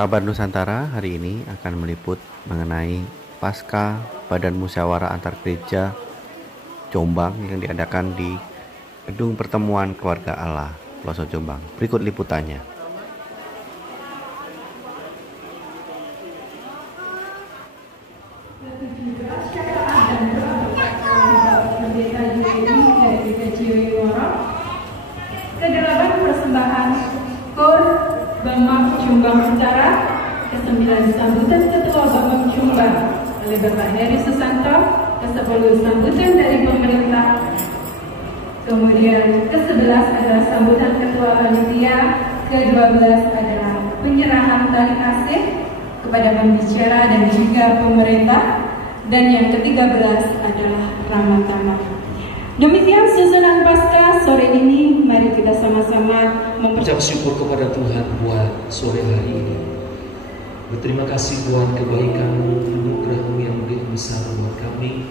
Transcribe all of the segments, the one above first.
Kabar Nusantara hari ini akan meliput mengenai pasca Badan Musyawarah Antar Gereja Jombang yang diadakan di Gedung Pertemuan Keluarga Allah, Pelosok Jombang. Berikut liputannya. Ke-8 persembahan KOR Bambang Jombang Utara, ke-9 sambutan Ketua Bambang Jombang oleh Bapak Heri Susanto, ke-10 sambutan dari pemerintah, kemudian ke-11 adalah sambutan Ketua Panitia, ke-12 adalah penyerahan tali asih kepada pembicara dan juga pemerintah, dan yang ke-13 adalah ramah tamah. Demikian susunan pasca sore ini. Mari kita sama-sama mengucap syukur kepada Tuhan buat sore hari ini. Berterima kasih buat kebaikan-Mu, anugerah-Mu yang begitu besar buat kami.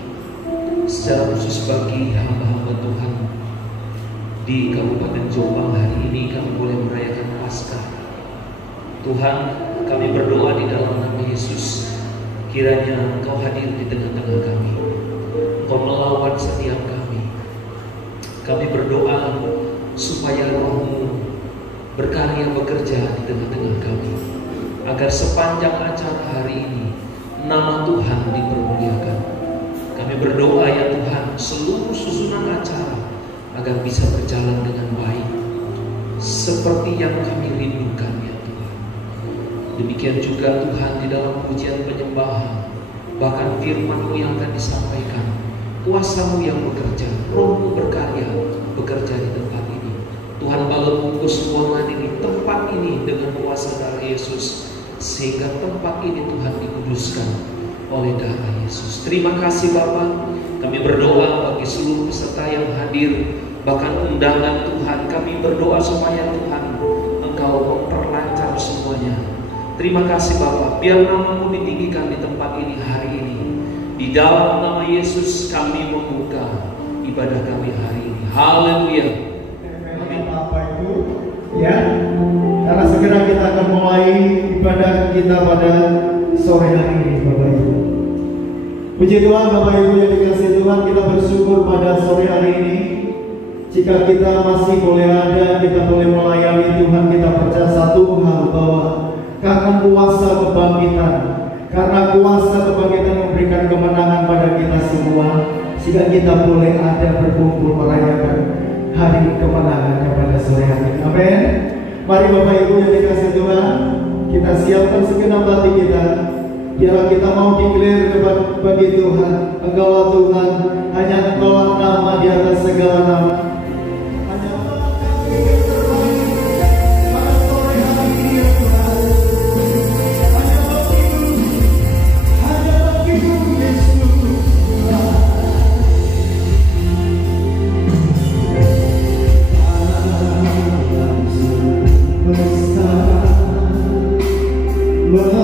Secara khusus bagi hamba-hamba Tuhan di Kabupaten Jombang hari ini kami boleh merayakan Paskah. Tuhan, kami berdoa di dalam nama Yesus, kiranya Engkau hadir di tengah-tengah kami. Engkau melawat setiap kami. Kami berdoa supaya Roh-Mu berkarya bekerja di tengah-tengah kami, agar sepanjang acara hari ini nama Tuhan dipermuliakan. Kami berdoa ya Tuhan, seluruh susunan acara agar bisa berjalan dengan baik seperti yang kami rindukan ya Tuhan. Demikian juga Tuhan di dalam pujian penyembahan, bahkan firman-Mu yang akan disampaikan, kuasa-Mu yang bekerja, Roh-Mu berkarya, bekerja di tempat ini. Tuhan balut bungkus ruangan ini, tempat ini dengan kuasa darah Yesus, sehingga tempat ini Tuhan dikuduskan oleh darah Yesus. Terima kasih Bapa. Kami berdoa bagi seluruh peserta yang hadir, bahkan undangan Tuhan. Kami berdoa supaya Tuhan Engkau memperlancar semuanya. Terima kasih Bapa. Biar nama-Mu ditinggikan di tempat ini hari ini. Di dalam nama Yesus kami membuka ibadah kami hari ini. Haleluya. Amin. Bapak Ibu, ya, karena segera kita akan mulai ibadah kita pada sore hari ini, Bapak Ibu. Puji Tuhan, Bapak Ibu yang dikasihi Tuhan, kita bersyukur pada sore hari ini. Jika kita masih boleh ada, kita boleh melayani Tuhan, kita percaya satu hal, bahwa karena kuasa kebangkitan, karena kuasa kebangkitan memberikan kemenangan pada kita semua, sehingga kita boleh ada berkumpul merayakan hari kemenangan pada sore hari. Amin. Mari Bapak Ibu yang dikasihi Tuhan, kita siapkan segenap hati kita. Biarlah kita mau declare bagi Tuhan, Engkaulah Tuhan, hanya Engkaulah nama di atas segala nama. Oh,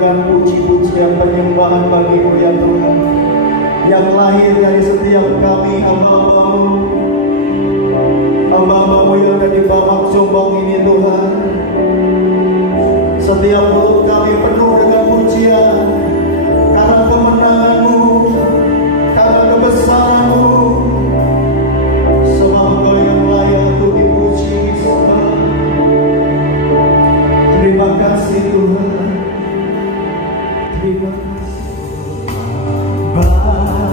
dengan puji-pujian penyembahan bagi-Mu ya Tuhan, yang lahir dari setiap kami hamba-Mu, hamba-Mu yang ada di Bamak Jombang ini Tuhan. Setiap mulut kami penuh dengan pujian karena kemenangan-Mu, karena kebesaran-Mu, sebab Engkau yang layak untuk dipuji disembah. Terima kasih Tuhan, terima kasih. Bagi Allah Bapa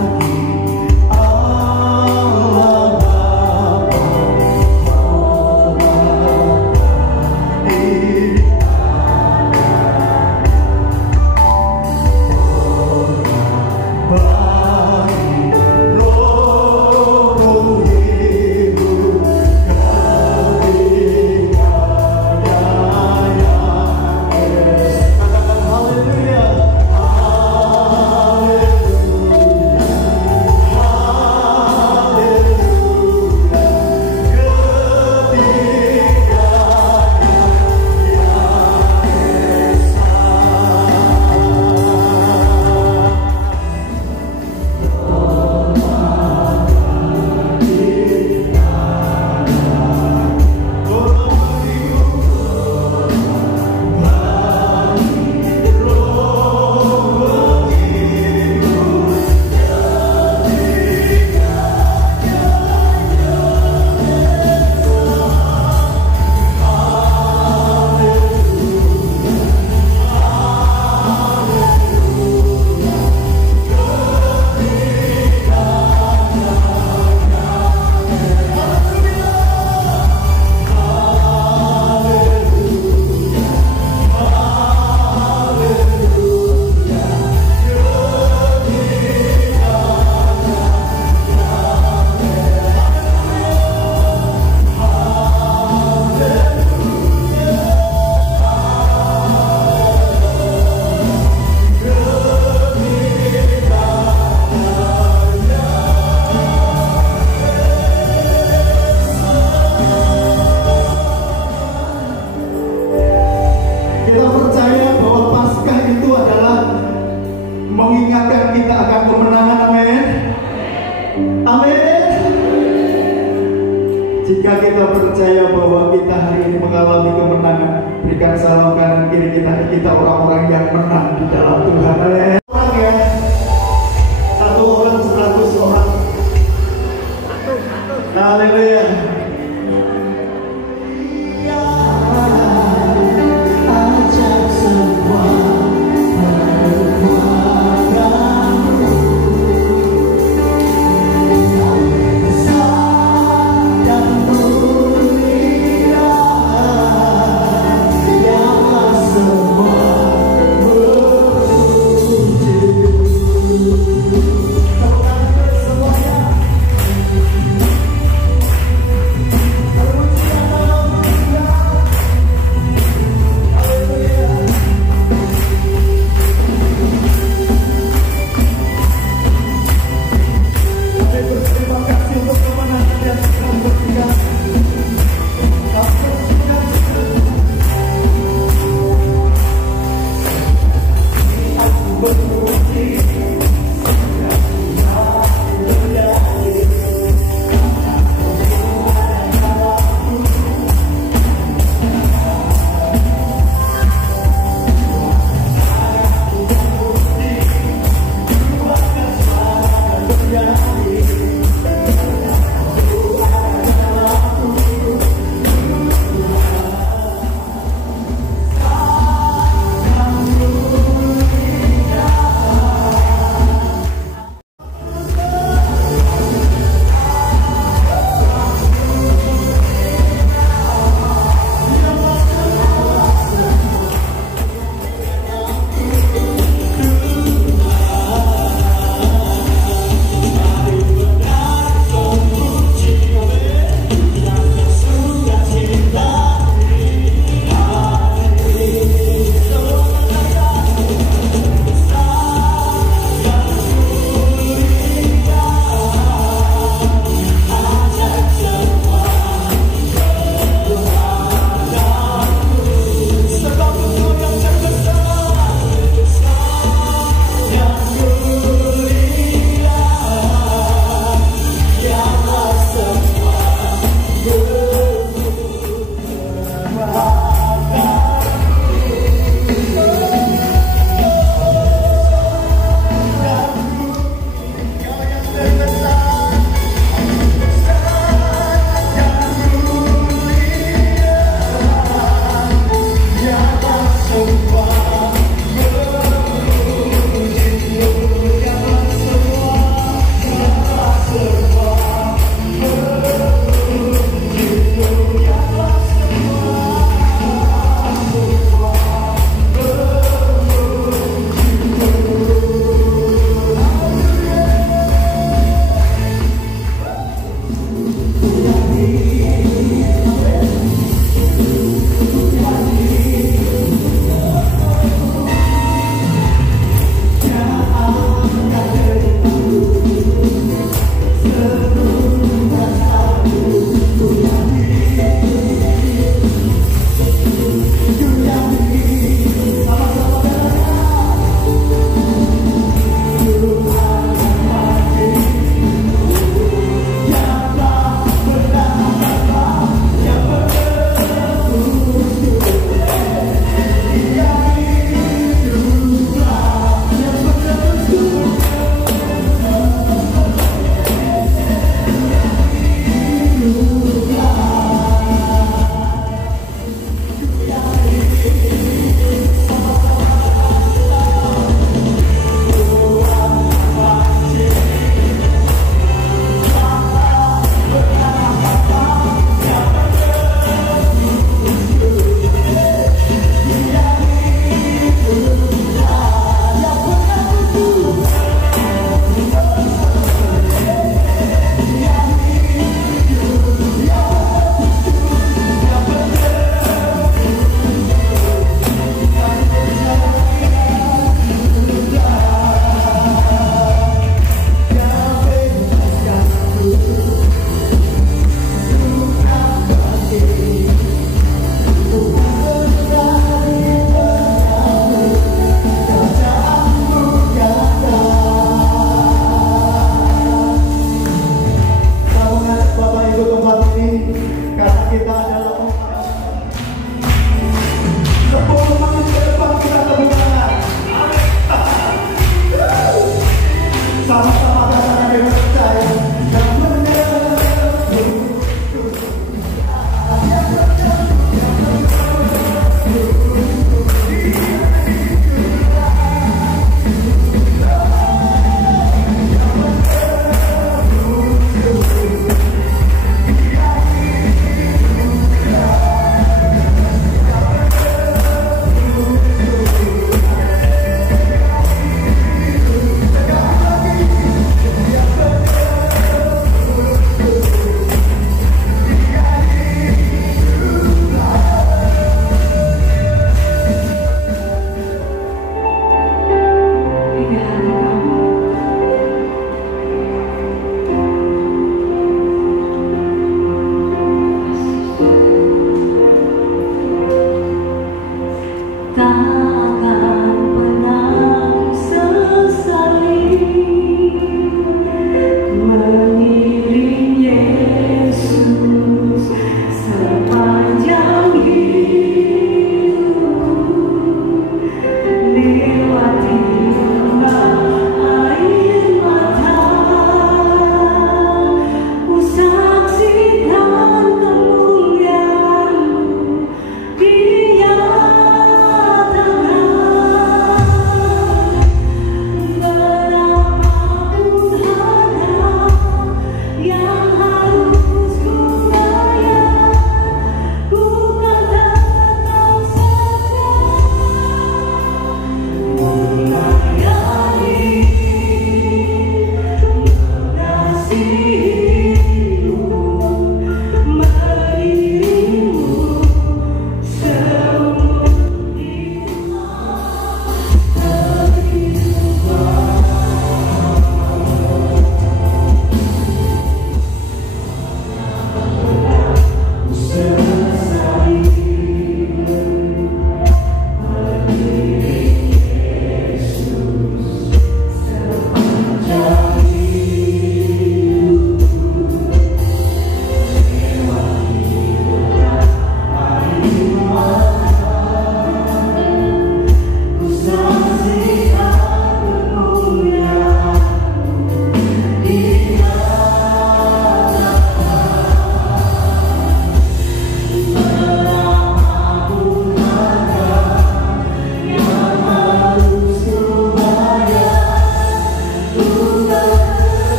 mengingatkan kita akan kemenangan. Amin. Amin. Jika kita percaya bahwa kita hari ini mengalami kemenangan, berikan salam kanan kiri kita orang-orang yang menang di dalam Tuhan. Amin. Orang ya, 1 orang 100 orang. Haleluya.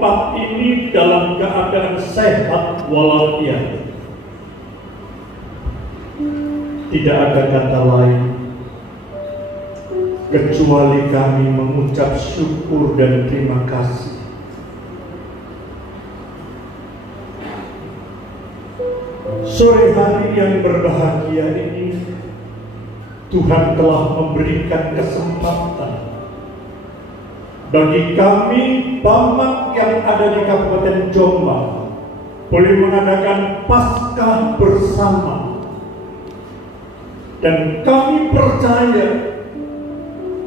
tempat ini dalam keadaan sehat walafiat. Tidak ada kata lain kecuali kami mengucap syukur dan terima kasih. Sore hari yang berbahagia ini, Tuhan telah memberikan kesempatan bagi kami Bamak yang ada di Kabupaten Jombang boleh mengadakan Paskah bersama. Dan kami percaya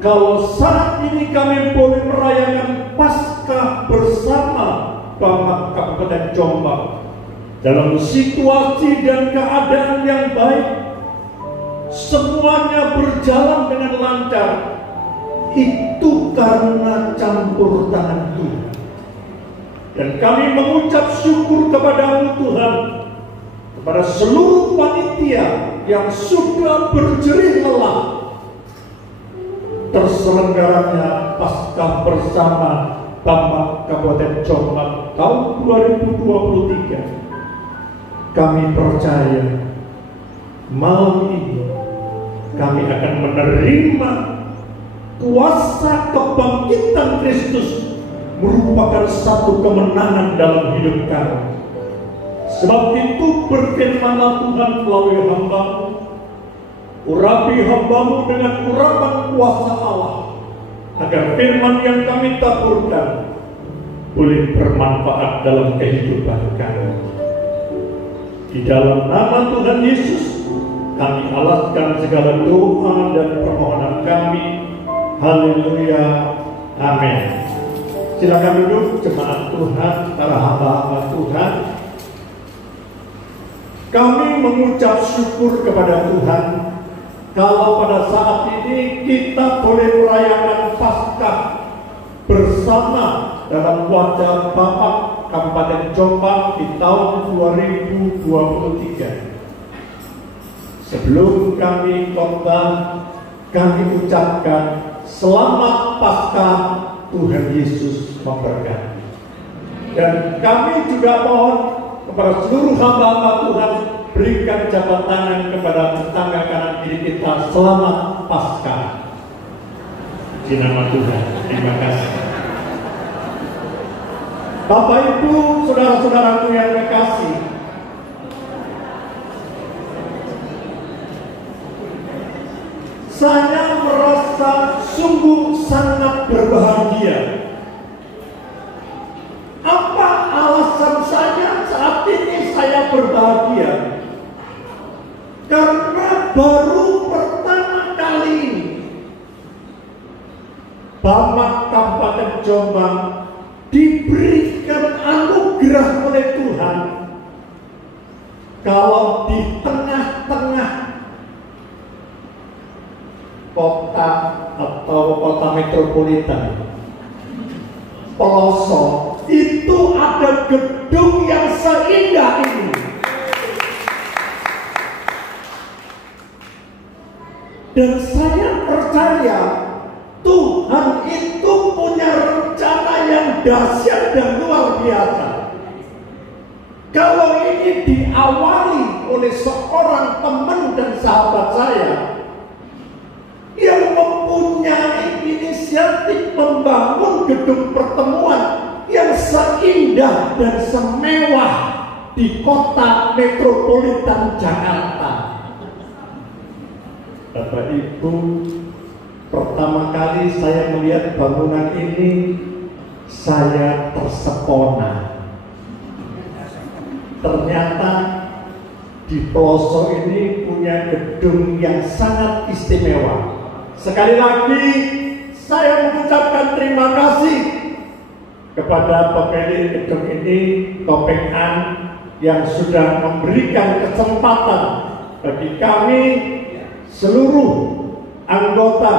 kalau saat ini kami boleh merayakan Paskah bersama Bamak Kabupaten Jombang dalam situasi dan keadaan yang baik, semuanya berjalan dengan lancar, itu karena campur tangan Tuhan. Dan kami mengucap syukur kepada-Mu Tuhan, kepada seluruh panitia yang sudah berjerih lelah terselenggaranya Paskah bersama Bamak Kabupaten Jombang tahun 2023. Kami percaya malam ini kami akan menerima kuasa kebangkitan Kristus merupakan satu kemenangan dalam hidup kami. Sebab itu berfirmanlah Tuhan melalui hamba-Mu, urapi hamba-Mu dengan urapan kuasa Allah, agar firman yang kami taburkan boleh bermanfaat dalam kehidupan kami. Di dalam nama Tuhan Yesus, kami alaskan segala doa dan permohonan kami. Haleluya. Amin. Silakan duduk jemaat Tuhan, para hamba-hamba Tuhan. Kami mengucap syukur kepada Tuhan kalau pada saat ini kita boleh merayakan Paskah bersama dalam wajah Bapak Kabupaten Jombang di tahun 2023. Sebelum kami khotbah, kami ucapkan selamat Paskah, Tuhan Yesus memberkati. Dan kami juga mohon kepada seluruh hamba-hamba Tuhan, berikan jabat tangan kepada tetangga kanan kiri kita, selamat Paskah. Di nama Tuhan, terima kasih. Bapak Ibu, saudara-saudaraku yang terkasih, saya merasa sungguh sangat berbahagia. Apa alasan saya saat ini saya berbahagia? Karena baru pertama kali ini Bamak Kabupaten Jombang diberikan anugerah oleh Tuhan kalau di tengah-tengah kota atau kota metropolitan pelosok itu ada gedung yang seindah ini. Dan saya percaya Tuhan itu punya rencana yang dahsyat dan luar biasa. Kalau ini diawali oleh seorang teman dan sahabat saya yang mempunyai inisiatif membangun gedung pertemuan yang seindah dan semewah di kota metropolitan Jakarta. Bapak Ibu, pertama kali saya melihat bangunan ini, saya tersepona. Ternyata di pelosok ini punya gedung yang sangat istimewa. Sekali lagi, saya mengucapkan terima kasih kepada pemilik gedung ini, Topeng An, yang sudah memberikan kesempatan bagi kami seluruh anggota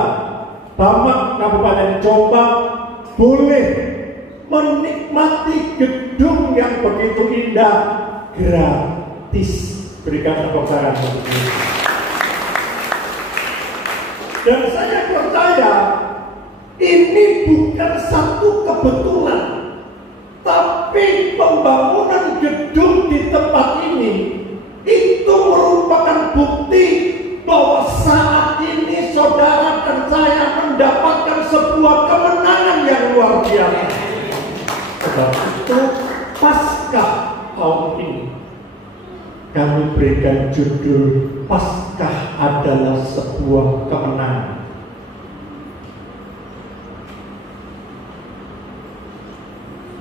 Bamak Kabupaten Jombang boleh menikmati gedung yang begitu indah gratis. Berikan tepuk tangan. Dan saya percaya ini bukan satu kebetulan. Tapi pembangunan gedung di tempat ini itu merupakan bukti bahwa saat ini saudara dan saya mendapatkan sebuah kemenangan yang luar biasa. Sebab itu Paskah tahun ini kami berikan judul Paskah adalah sebuah kemenangan.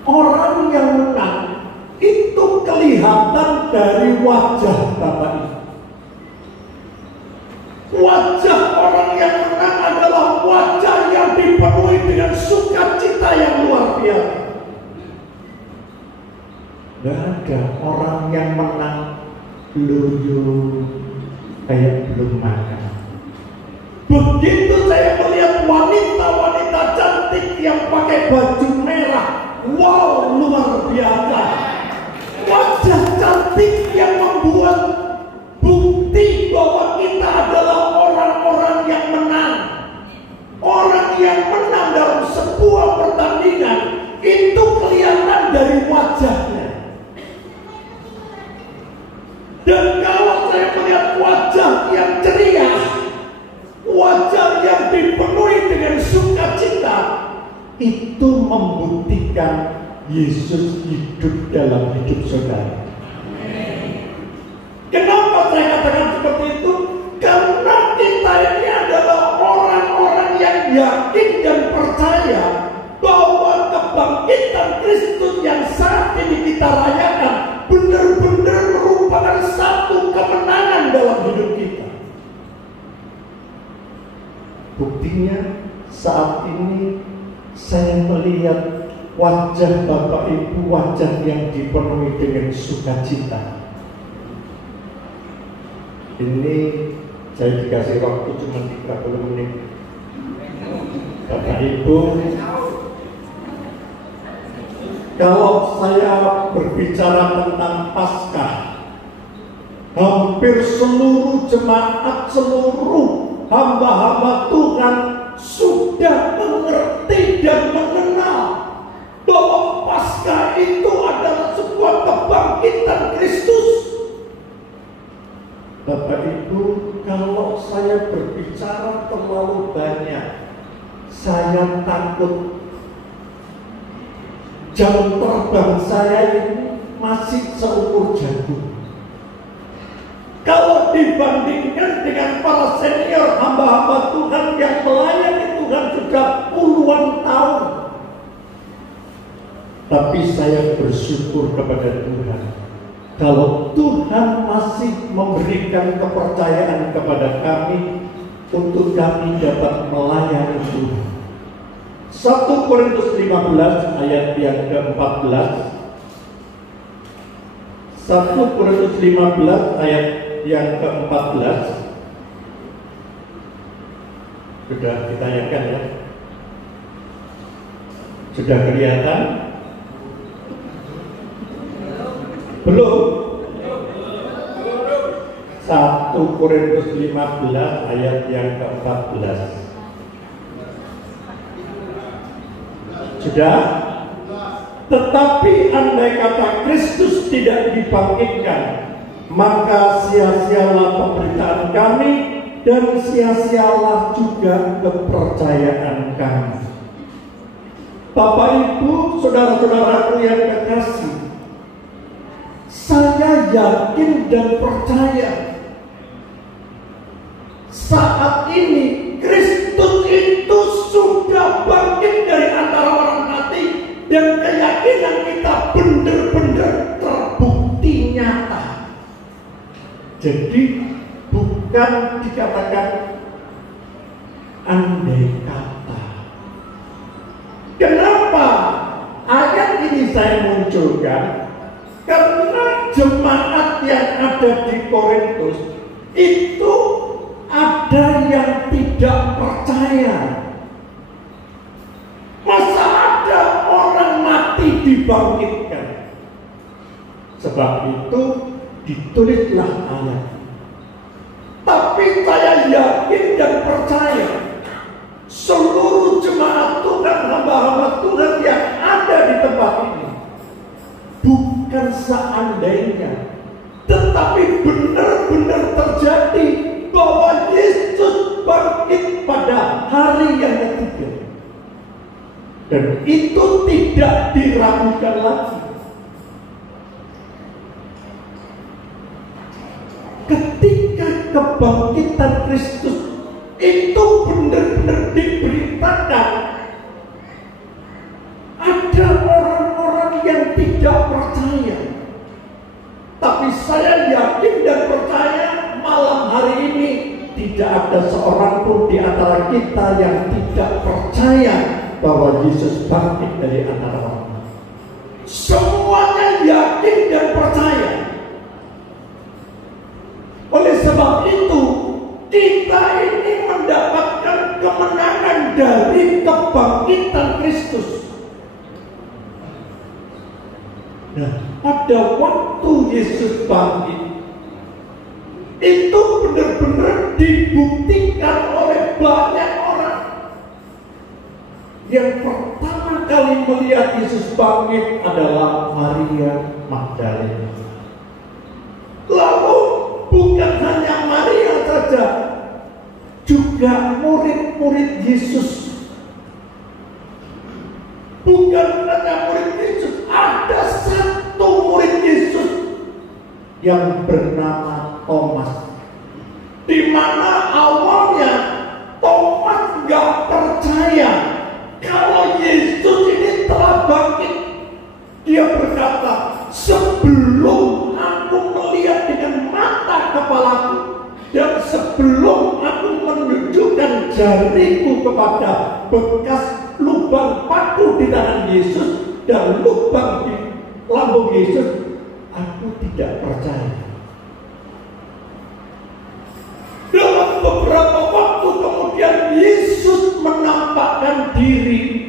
Orang yang menang itu kelihatan dari wajah Bapak Ibu. Wajah orang yang menang adalah wajah yang dipenuhi dengan sukacita yang luar biasa. Tidak ada orang yang menang loyo kayak belum makan. Begitu saya melihat wanita-wanita cantik yang pakai baju merah, wow, luar biasa. Wajah cantik yang membuat bukti bahwa kita adalah orang-orang yang menang. Orang yang menang dalam sebuah pertandingan itu kelihatan dari wajahnya. Dan kalau saya melihat wajah yang ceria, wajah yang dipenuhi dengan sukacita, itu membuktikan Yesus hidup dalam hidup saudara. Kenapa saya katakan seperti itu? Karena kita ini adalah orang-orang yang yakin dan percaya bahwa kebangkitan Kristus yang saat ini kita rayakan benar-benar merupakan satu kemenangan dalam hidup kita. Buktinya saat ini saya melihat wajah Bapak Ibu, wajah yang dipenuhi dengan sukacita. Ini saya dikasih waktu cuma 30 menit. Bapak Ibu, kalau saya berbicara tentang Paskah, hampir seluruh jemaat, seluruh hamba-hamba Tuhan sudah mengerti dan mengenal bahwa Paskah itu adalah sebuah kebangkitan Kristus. Bapak Ibu, kalau saya berbicara terlalu banyak, saya takut jam terbang saya ini masih seukur jagung. Kalau dibandingkan dengan para senior hamba-hamba Tuhan yang melayani Tuhan sudah puluhan tahun. Tapi saya bersyukur kepada Tuhan, kalau Tuhan masih memberikan kepercayaan kepada kami untuk kami dapat melayani Tuhan. 1 Korintus 15 ayat yang ke-14. 1 Korintus 15 ayat yang ke-14. Sudah ditanyakan ya? Sudah kelihatan? Belum? 1 Korintus 15 ayat yang ke-14. Sudah? Tetapi andai kata Kristus tidak dibangkitkan, maka sia-sialah pemberitaan kami dan sia-sialah juga kepercayaan kami. Bapak Ibu, saudara-saudaraku yang kekasih, saya yakin dan percaya saat ini Kristus itu sudah bangkit dari antara orang mati, dan keyakinan kita benar-benar terbukti nyata. Jadi bukan dikatakan andai kata. Kenapa ayat ini saya munculkan? Karena jemaat yang ada di Korintus itu ada yang tidak percaya. Masa ada orang mati dibangkitkan? Sebab itu ditulislah ayat. Tapi saya yakin dan percaya seluruh jemaat Tuhan, hamba-hamba Tuhan yang ada di tempat ini bukan seandainya, tetapi benar-benar terjadi bahwa Yesus bangkit pada hari yang ketiga. Dan itu tidak diragukan lagi. Ketika kebangkitan Kristus itu benar-benar diberitakan, ada orang-orang yang tidak percaya. Tapi saya yakin dan percaya malam hari ini tidak ada seorang pun di antara kita yang tidak percaya bahwa Yesus bangkit dari antara orang mati. Semuanya yakin dan percaya. Oleh sebab itu, kita ini mendapatkan kemenangan dari kebangkitan Kristus. Nah, pada waktu Yesus bangkit, itu benar-benar dibuktikan oleh banyak orang. Yang pertama kali melihat Yesus bangkit adalah Maria Magdalena. Lalu bukan hanya Maria saja, juga murid-murid Yesus. Bukan hanya murid Yesus, ada satu murid Yesus yang bernama Thomas. Di mana awalnya Thomas nggak percaya kalau Yesus ini telah bangkit. Dia berkata, sebelum aku melihat dengan mata kepalaku dan sebelum aku menunjukkan jariku kepada bekas lubang paku di tangan Yesus dan lubang di lambung Yesus, aku tidak percaya. Dalam beberapa waktu kemudian Yesus menampakkan diri.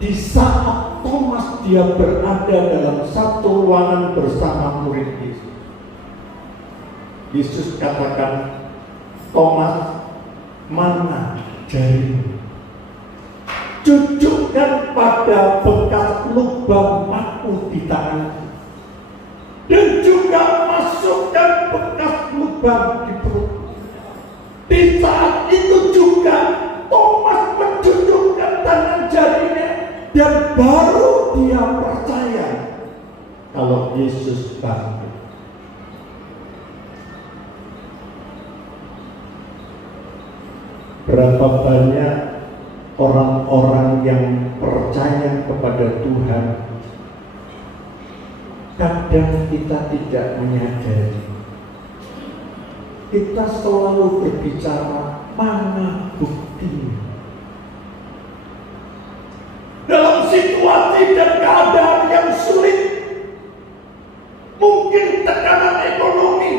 Di saat Thomas dia berada dalam satu ruangan bersama murid Yesus. Yesus katakan, Thomas, mana jarimu? Tunjukkan pada bekas lubang paku di tanganku. Dan juga masukkan bekas lubang di perut. Di saat itu juga Thomas menunjukkan tangan jarinya. Dan baru dia percaya kalau Yesus bangkit. Berapa banyak orang-orang yang percaya kepada Tuhan, kadang kita tidak menyadari. Kita selalu berbicara, mana buktinya? Dalam situasi dan keadaan yang sulit, mungkin tekanan ekonomi,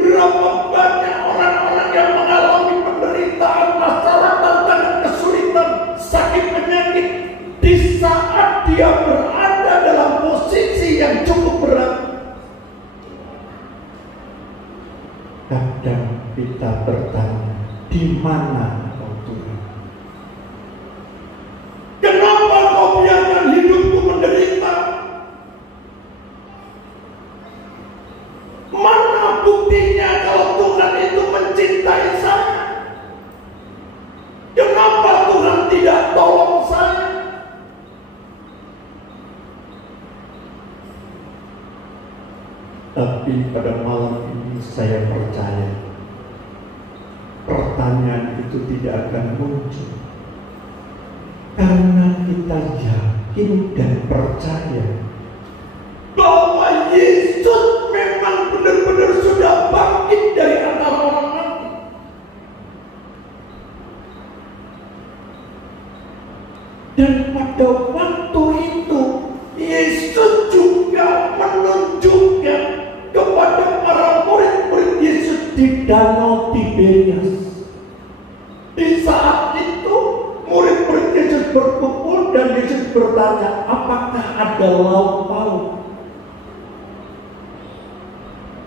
berapa banyak orang-orang yang mengalami penderitaan, masalah, tantangan, kesulitan, sakit, penyakit, di saat dia berada dalam posisi yang cukup berat. Kadang kita bertanya, di mana kau Tuhan? Kenapa kau biarkan hidupku menderita? Mana buktinya kalau Tuhan itu mencintai saya? Kenapa Tuhan tidak tolong saya? Tapi pada malam ini saya percaya pertanyaan itu tidak akan muncul. Karena kita yakin dan percaya bahwa Yesus memang benar-benar sudah bangkit dari antara orang mati. Dan pada waktu itu Yesus juga menunjukkan kepada para murid-murid Yesus di Danau Tiberias. Di saat itu murid-murid Yesus berkumpul dan Yesus bertanya, apakah ada lauk pauk?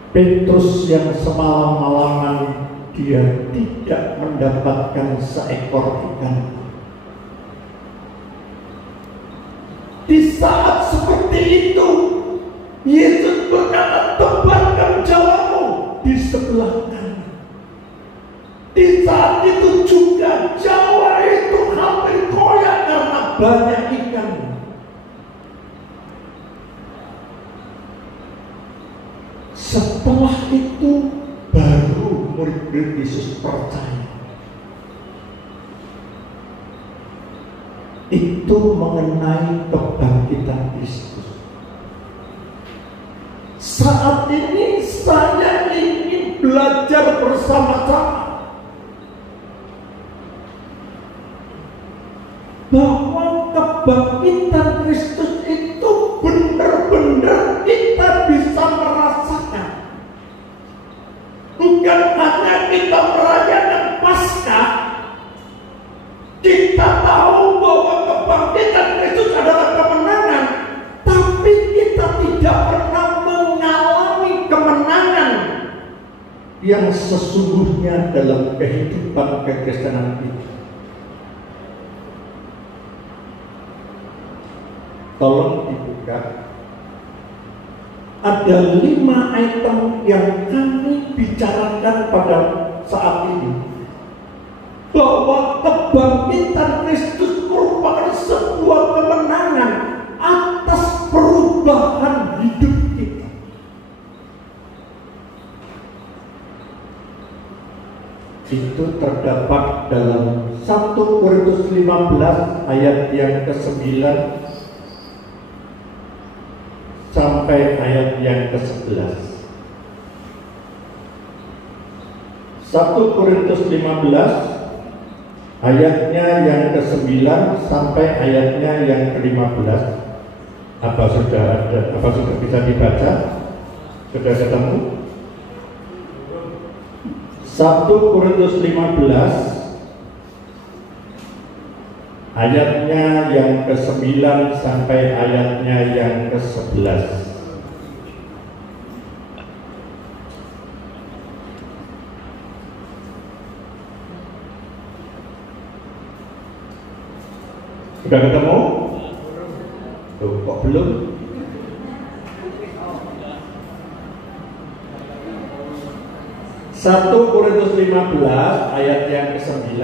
Petrus yang semalam-malaman dia tidak mendapatkan seekor ikan. Di saat seperti itu, Yesus berkata, tebarkan jalamu di sebelah kanan. Di saat itu juga Jawa itu hampir koyak karena banyak ikan. Setelah itu baru murid-murid Yesus percaya. Itu mengenai kebangkitan Kristus. Saat ini saya ingin belajar bersama-sama bahwa kebangkitan Kristus itu benar-benar kita bisa merasakan. Bukan hanya kita merayakan Paskah, kita tahu bahwa kebangkitan Kristus adalah kemenangan, tapi kita tidak pernah mengalami kemenangan yang sesungguhnya dalam kehidupan kekristenan kita. Tolong dibuka. Ada 5 item yang kami bicarakan pada saat ini, bahwa kebangkitan Kristus merupakan sebuah kemenangan atas perubahan hidup kita. Itu terdapat dalam 1 Korintus 15 ayat yang ke-9 sampai ayat yang ke-11. 1 Korintus 15 ayatnya yang ke-9 sampai ayatnya yang ke-15. Apa sudah bisa dibaca? Sudah ketemu? 1 Korintus 15 ayatnya yang ke-9 sampai ayatnya yang ke-11. Sudah ketemu? Tuh, kok belum? Satu Korintus 15 ayat yang ke-9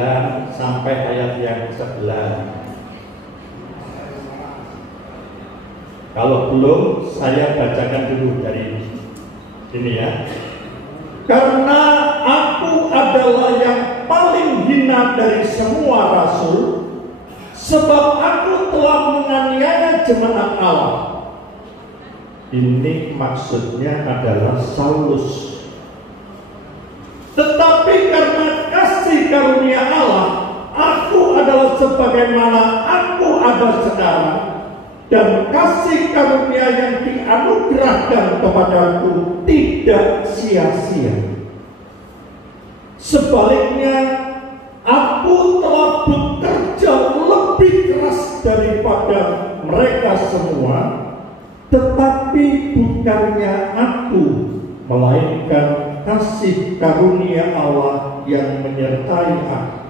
sampai ayat yang ke-11. Kalau belum, saya bacakan dulu dari ini ya. Karena aku adalah yang paling hina dari semua rasul, sebab aku telah menganiaya jemaat Allah. Ini maksudnya adalah Saulus. Tetapi karena kasih karunia Allah, aku adalah sebagaimana aku ada sekarang, dan kasih karunia yang dianugerahkan kepadaku tidak sia-sia. Sebaliknya, aku telah bekerja lebih keras daripada mereka semua, tetapi bukannya aku, melainkan kasih karunia Allah yang menyertai aku.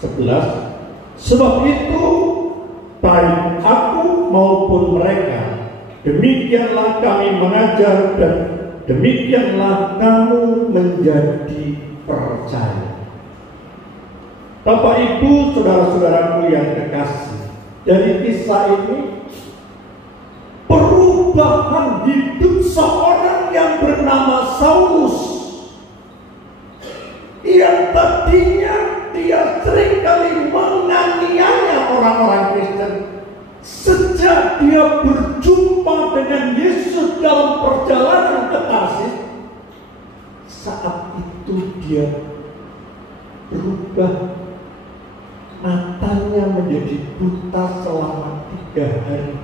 11. Sebab itu, baik aku maupun mereka, demikianlah kami mengajar dan demikianlah kamu menjadi percaya. Bapak Ibu, saudara-saudaraku yang kekasih, dari kisah ini perubahan hidup seorang yang bernama Saulus, yang tadinya dia seringkali menganiaya orang-orang Kristen. Sejak dia berjumpa dengan Yesus dalam perjalanan ke Tarsis, saat itu dia berubah. Matanya menjadi buta selama 3 hari.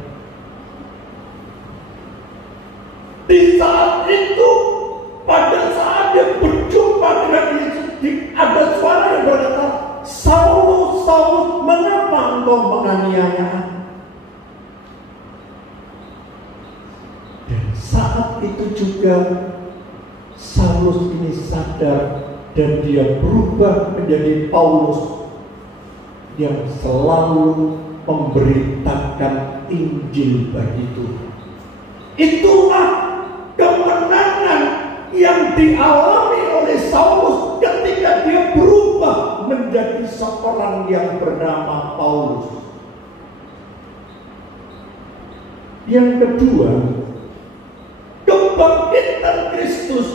Di saat itu, pada saat dia berjumpa dengan Yesus, ada suara yang berkata, Saulus, Saulus, mengapa engkau menganiaya aku? Dan saat itu juga Saulus ini sadar dan dia berubah menjadi Paulus yang selalu memberitakan Injil bagi Tuhan. Itulah kemenangan yang dialami oleh Saulus ketika dia berubah menjadi seorang yang bernama Paulus. Yang kedua, kebangkitan Kristus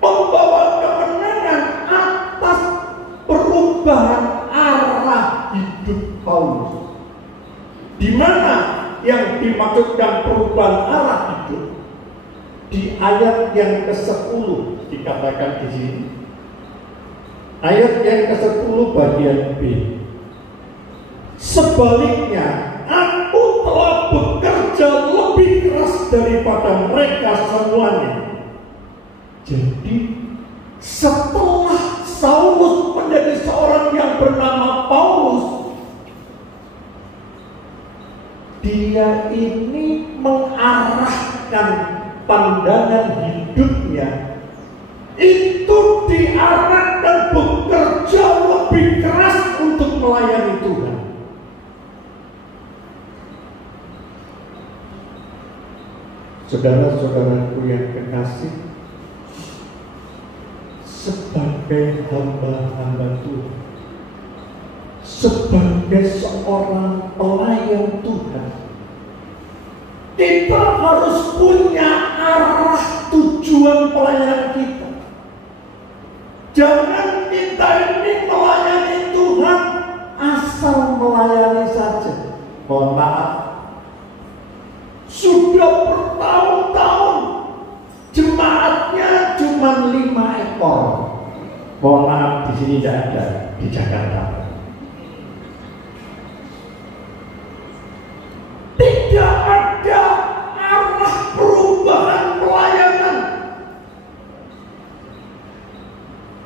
membawa kemenangan atas perubahan arah hidup Paulus. Di mana yang dimaksudkan perubahan arah hidup? Di ayat yang ke-10 dikatakan di sini. Ayat yang ke-10 bagian B. Sebaliknya, aku telah bekerja lebih keras daripada mereka semuanya. Jadi, setelah Saulus menjadi seorang yang bernama Paulus, dia ini mengarahkan pandangan hidupnya itu diarahkan bekerja lebih keras untuk melayani Tuhan. Saudara-saudaraku yang kekasih, sebagai hamba-hamba Tuhan, sebagai seorang pelayan Tuhan, kita harus punya arah tujuan pelayanan kita. Jangan kita ini melayani Tuhan asal melayani saja. Mohon maaf, sudah bertahun-tahun jemaatnya cuma 5 ekor. Mohon maaf, di sini tidak ada, di Jakarta. Tidak ada arah perubahan pelayanan.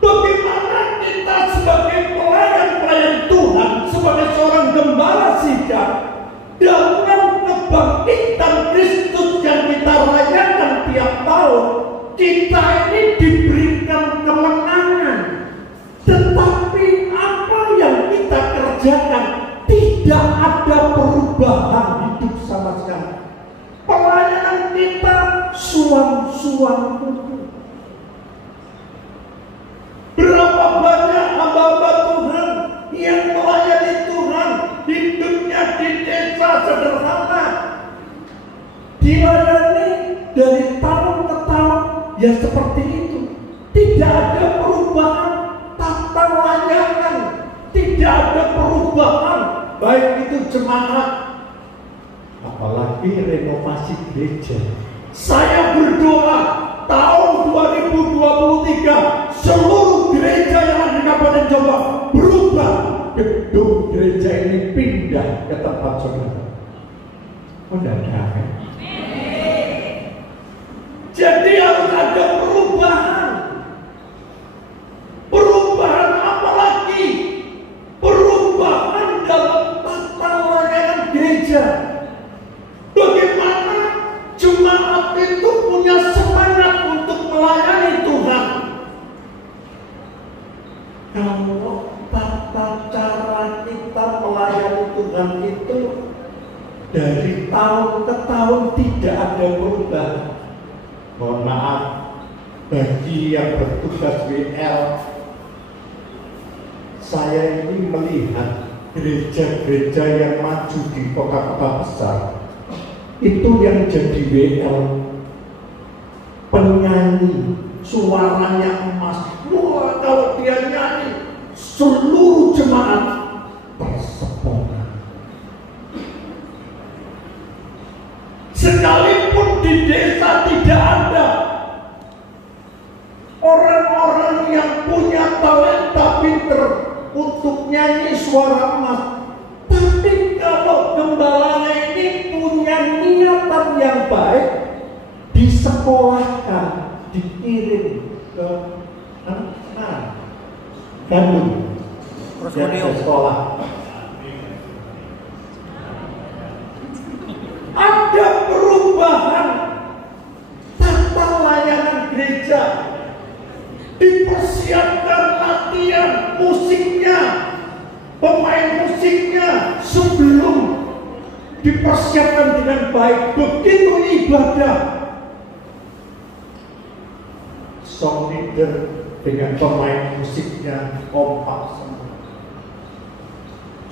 Bagaimana kita sebagai pelayan Tuhan, sebagai seorang gembala sidang, dengan kebangkitan Kristus yang kita rayakan tiap tahun, kita ini diberikan kemenangan. Tetapi apa yang kita kerjakan, tidak ada perubahan hidup sama sekali. Pelayanan kita suam-suam kuku. Berapa banyak hamba-hamba Tuhan yang melayani Tuhan, hidupnya di desa sederhana, dilayani dari tahun ke tahun, ya seperti itu. Tidak ada perubahan tata layanan, tidak ada perubahan baik itu jemaat, apalagi renovasi gereja. Saya berdoa tahun 2023 seluruh gereja yang ada di Kabupaten Jombang berubah, gedung gereja ini pindah ke tempat saudara. Mendadak. Jadi harus ada perubahan. Perubahan apa lagi? Perubahan dalam tata layanan gereja. Bagaimana jemaat itu punya semangat untuk melayani Tuhan. Kalau tata cara kita melayani Tuhan itu dari tahun ke tahun tidak ada perubahan. Mohon maaf, bagi yang bertugas WL, saya ini melihat gereja-gereja yang maju di kota-kota besar, itu yang jadi WL penyanyi, suaranya emas. Wah, kalau dia nyanyi, seluruh jemaat tersepona. Sekalipun di desa tidak ada orang-orang yang punya talenta pinter untuk nyanyi suara emas, tapi kalau gembalanya ini punya niatan yang baik, disekolahkan, dikirim ke Bandung, ke sekolah. Ada perubahan tata layanan gereja, dipersiapkan latihan musiknya, pemain musiknya, dipersiapkan dengan baik. Begitu ibadah, song leader dengan pemain musiknya kompak semua.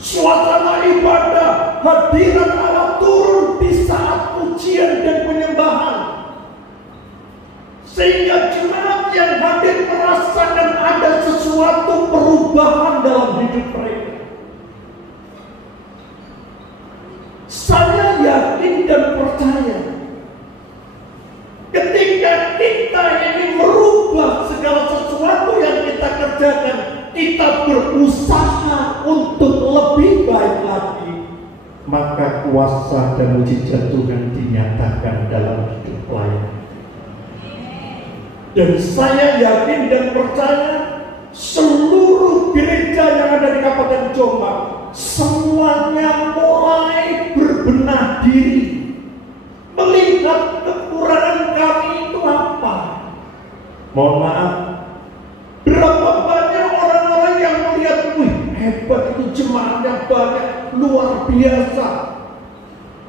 Suasana ibadah, hadirat Allah turun di saat pujian dan penyembahan, sehingga jemaat yang hadir merasakan ada sesuatu perubahan dalam hidup mereka. Saya yakin dan percaya, ketika kita ini merubah segala sesuatu yang kita kerjakan, kita berusaha untuk lebih baik lagi, maka kuasa dan mujizat Tuhan dinyatakan dalam hidup pelayan. Dan saya yakin dan percaya, seluruh gereja yang ada di Kabupaten Jombang semuanya mulai berbenah diri, melihat kekurangan kami itu apa. Mohon maaf, berapa banyak orang-orang yang melihat, wih hebat itu jemaatnya banyak, luar biasa.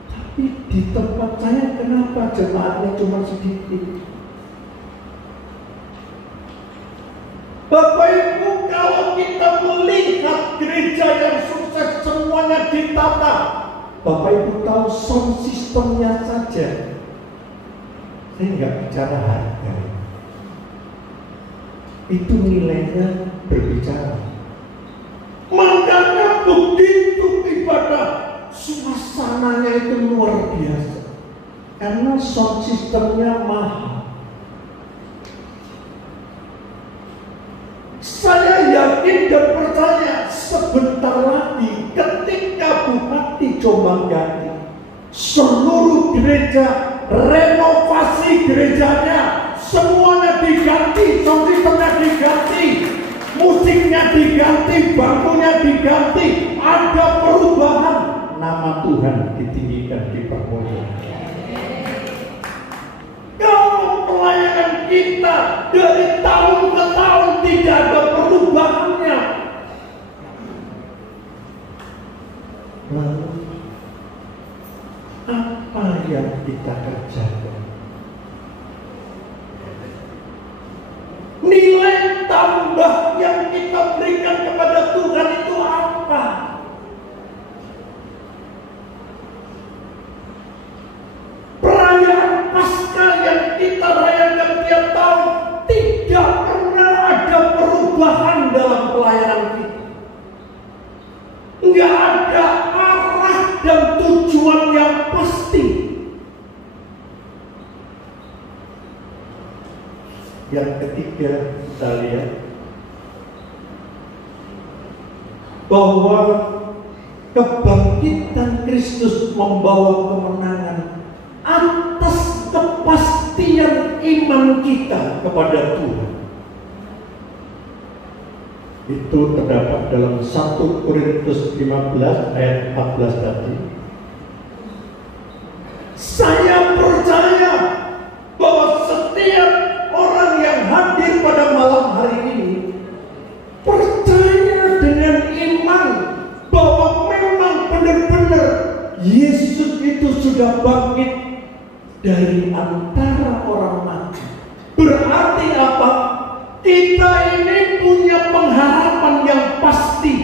Tapi di tempat saya kenapa jemaatnya cuma sedikit? Bapak Ibu, kalau kita melihat gereja yang sukses semuanya ditata, Bapak Ibu tahu sound sistemnya saja. Saya nggak bicara harga, itu nilainya berbicara. Makanya begitu ibadah, suasananya itu luar biasa, karena sound sistemnya mahal. Saya yakin dan percaya sebentar lagi ketika Bupati Jombang ganti, seluruh gereja, renovasi gerejanya, semuanya diganti, sound systemnya diganti, musiknya diganti, bangkunya diganti, ada perubahan, nama Tuhan ditinggikan, dipermuliakan. Kalau pelayanan kita dari tahun ke tahun tidak ada perubahannya, lalu apa yang kita kerjakan? Nilai tambah yang kita berikan kepada Tuhan itu apa? Perayaan Paskah yang kita rayakan tiap tahun tidak pernah ada perubahan dalam pelayanan kita. Enggak ada arah dan tujuan yang pasti. Yang ketiga, kita lihat bahwa kebangkitan Kristus membawa kemenangan atas kepastian iman kita kepada Tuhan. Itu terdapat dalam 1 Korintus 15 ayat 14 tadi. Saya percaya bahwa setiap orang yang hadir pada malam hari ini percaya dengan iman bahwa memang benar-benar Yesus itu sudah bangkit dari antara orang mati. Berarti apa? Kita ini punya pengharapan yang pasti.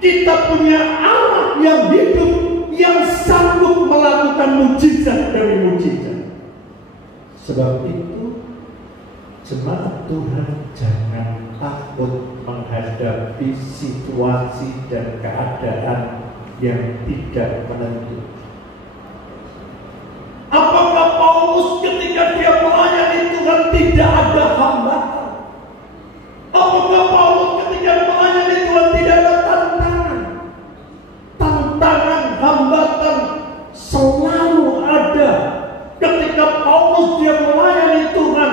Kita punya Allah yang hidup, yang sanggup melakukan mujizat demi mujizat. Sebab itu, jemaat Tuhan jangan takut menghadapi situasi dan keadaan yang tidak menentu. Apakah Paulus ketika dia melayani Tuhan tidak ada hambatan? Apakah Paulus ketika melayani Tuhan tidak ada tantangan? Tantangan, hambatan selalu ada. Ketika Paulus dia melayani Tuhan,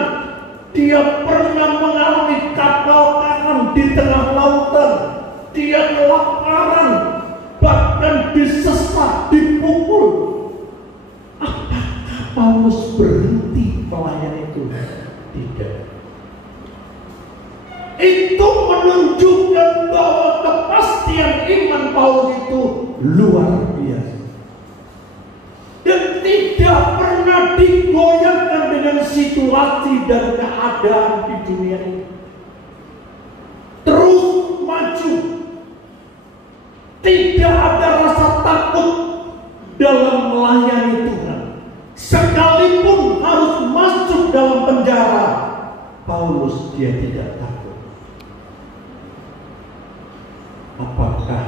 dia pernah mengalami kapal karam di tengah lautan. Dia kelaparan, bahkan disesat, dipukul. Paulus berhenti melayani Tuhan? Tidak. Itu menunjukkan bahwa kepastian iman Paulus itu luar biasa. tidak pernah digoyahkan dengan situasi dan keadaan di dunia ini. Terus maju. Tidak ada rasa takut dalam melayani Tuhan. Sekalipun harus masuk dalam penjara, Paulus dia tidak takut. Apakah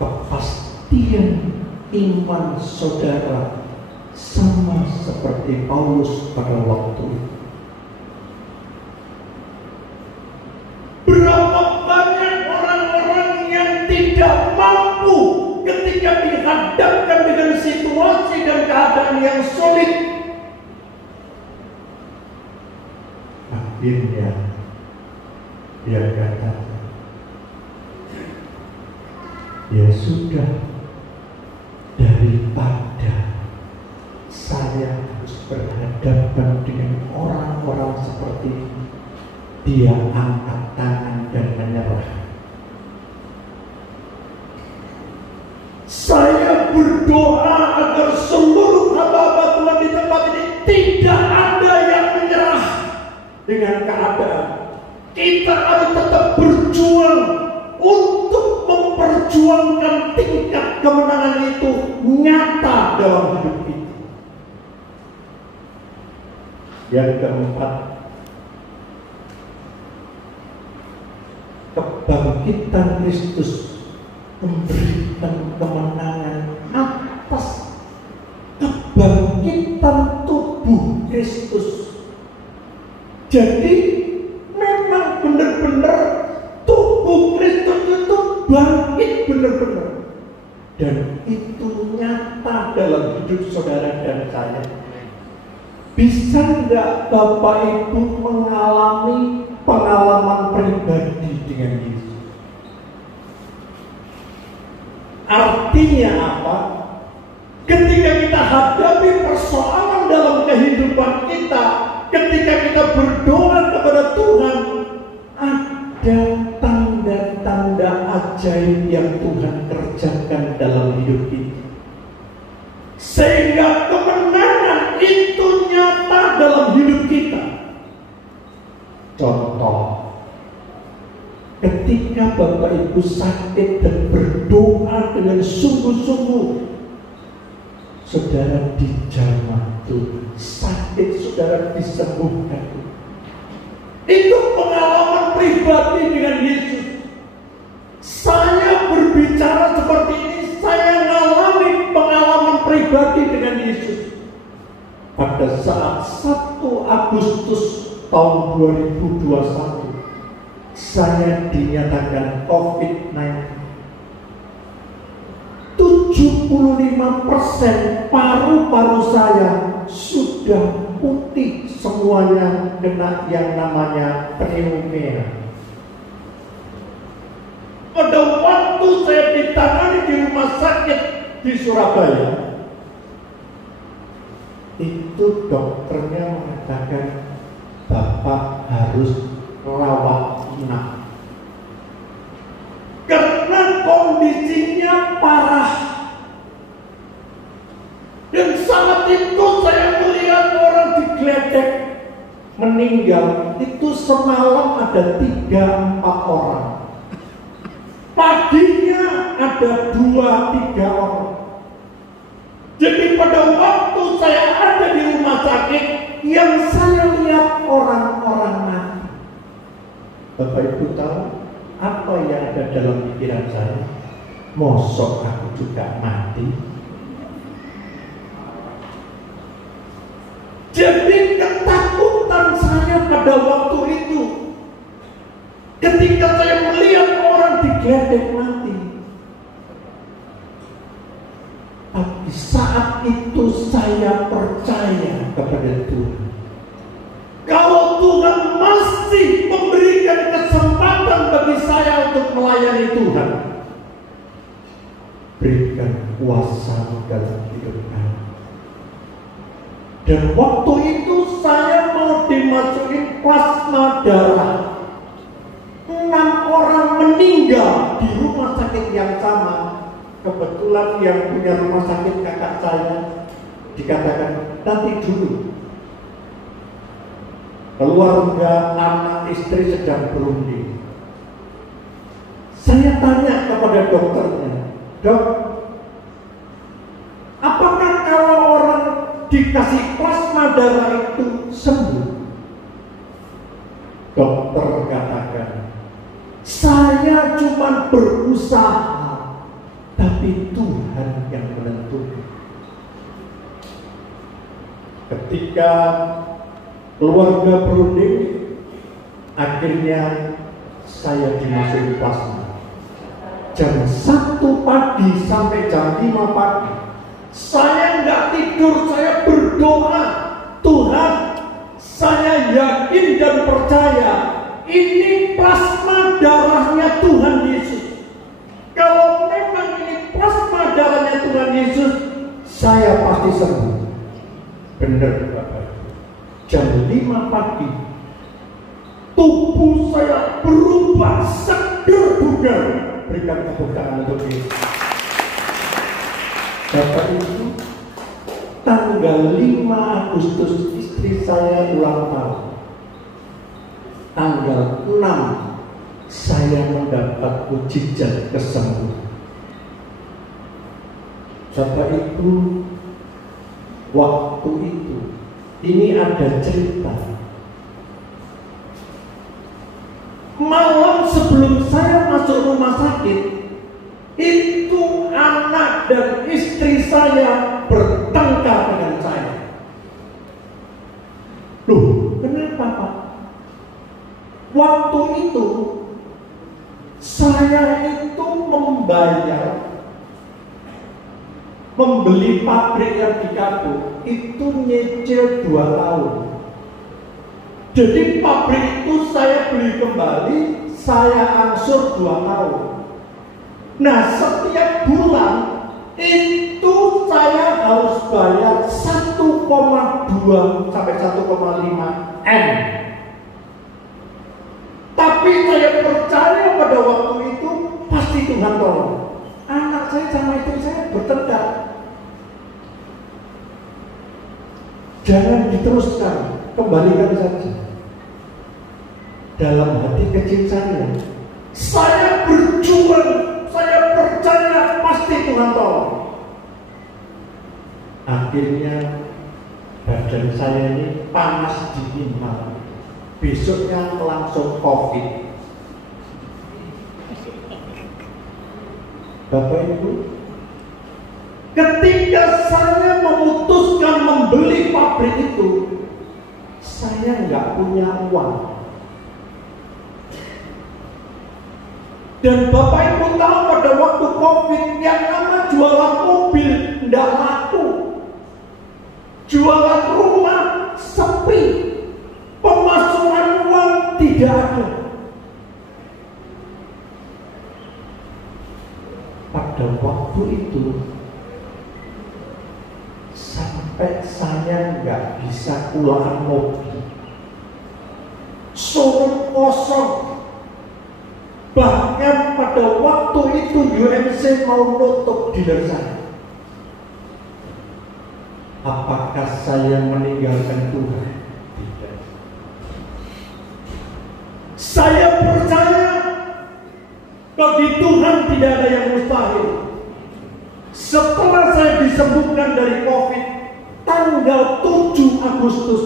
kepastian iman saudara sama seperti Paulus pada waktu itu? Berapa banyak orang-orang yang tidak mampu ketika dihadapkan dengan situasi dan keadaan yang sulit, akhirnya dia katakan, ya sudah, daripada saya harus berhadapan dengan orang-orang seperti ini, dia angkat tangan dan menyerah. Saya berdoa agar seluruh hamba-hamba Tuhan di tempat ini tidak ada yang menyerah dengan keadaan. Kita harus tetap berjuang untuk memperjuangkan tingkat kemenangan itu nyata dalam hidup kita. Yang keempat, kebangkitan Kristus memberikan kemenangan atas kebangkitan tubuh Kristus. Jadi memang benar-benar tubuh Kristus itu bangkit benar-benar, dan itu nyata dalam hidup saudara dan saya. Bisa enggak Bapak Ibu mengalami pengalaman pribadi dengan Yesus? Artinya apa? Ketika kita hadapi persoalan dalam kehidupan kita, ketika kita berdoa kepada Tuhan, ada tanda-tanda ajaib yang Tuhan kerjakan dalam hidup kita, sehingga kemenangan itu nyata dalam hidup kita. Contoh, ketika Bapak Ibu sakit dan berdoa dengan sungguh-sungguh, saudara dijamah Tuhan, sakit saudara disembuhkan. Itu pengalaman pribadi dengan Yesus. Saya berbicara seperti ini, saya mengalami pengalaman pribadi dengan Yesus. Pada saat 1 Agustus tahun 2021, saya dinyatakan COVID-19. 75% paru-paru saya sudah putih, semuanya kena yang namanya pneumonia. Pada waktu saya ditangani di rumah sakit di Surabaya, itu dokternya mengatakan Bapak harus rawat inap karena kondisinya parah. Dan saat itu saya melihat orang digledek meninggal. Itu semalam ada 3-4 orang, paginya ada 2-3 orang. Jadi pada waktu saya ada di rumah sakit, yang saya lihat orang-orang mati. Bapak Ibu tahu apa yang ada dalam pikiran saya? Mosok aku juga mati. Jadi ketakutan saya pada waktu itu, ketika saya melihat orang digledek mati. Tapi saat itu saya percaya kepada Tuhan. Kalau Tuhan masih memberikan kesempatan bagi saya untuk melayani Tuhan, berikan kuasa dalam hidup kami. Dan waktu itu saya mau dimasukin plasma darah. 6 orang meninggal di rumah sakit yang sama. Kebetulan yang punya rumah sakit kakak saya, dikatakan nanti dulu. Keluarga, anak, istri sedang berunding. Saya tanya kepada dokternya, "Dok, apakah kalau orang dikasih plasma darah itu sembuh?" Dokter katakan, "Saya cuma berusaha, tapi Tuhan yang menentukan." Ketika keluarga berunding, akhirnya saya dimasuki plasma. Jam 1 pagi sampai jam 5 pagi, saya nggak tidur, saya berdoa, "Tuhan, saya yakin dan percaya ini plasma darahnya Tuhan Yesus. Kalau memang ini plasma darahnya Tuhan Yesus, saya pasti sembuh." Benar, Bapak. Jam 5 pagi, tubuh saya berubah segar bugar. Berikan tepuk tangan untuk Yesus. Bapak Ibu, tanggal 5 Agustus istri saya ulang tahun. Tanggal 6 saya mendapat mukjizat kesembuhan. Bapak Ibu, waktu itu ini ada cerita. Malam sebelum saya masuk rumah sakit, itu anak dan istri saya bertengkar dengan saya. Loh, kenapa Pak? Waktu itu saya itu membeli pabrik yang di Kampung itu nyicil 2 tahun. Jadi pabrik itu saya beli kembali, saya angsur 2 tahun. Nah, setiap bulan itu saya harus bayar 1,2 sampai 1,5 M. Tapi saya percaya pada waktu itu pasti Tuhan tolong. Anak saya sama istri saya bertengkar. Jangan diteruskan, kembalikan saja. Dalam hati kecil saya berjuang, saya percaya pasti Tuhan tolong. Akhirnya badan saya ini panas dingin malam. Besoknya langsung COVID. Bapak Ibu, ketika saya memutuskan membeli pabrik itu, saya nggak punya uang. Dan Bapak Ibu tahu pada waktu COVID yang nama jualan mobil nggak laku, jualan rumah sepi, pemasukan uang tidak ada. Pada waktu itu sampai saya nggak bisa pulang mobil, showroom kosong. Bahkan pada waktu itu UMC mau nutup dealer saya. Apakah saya meninggalkan Tuhan? Tidak. Saya percaya bagi Tuhan tidak ada yang mustahil. Setelah saya disembuhkan dari COVID, tanggal 7 Agustus,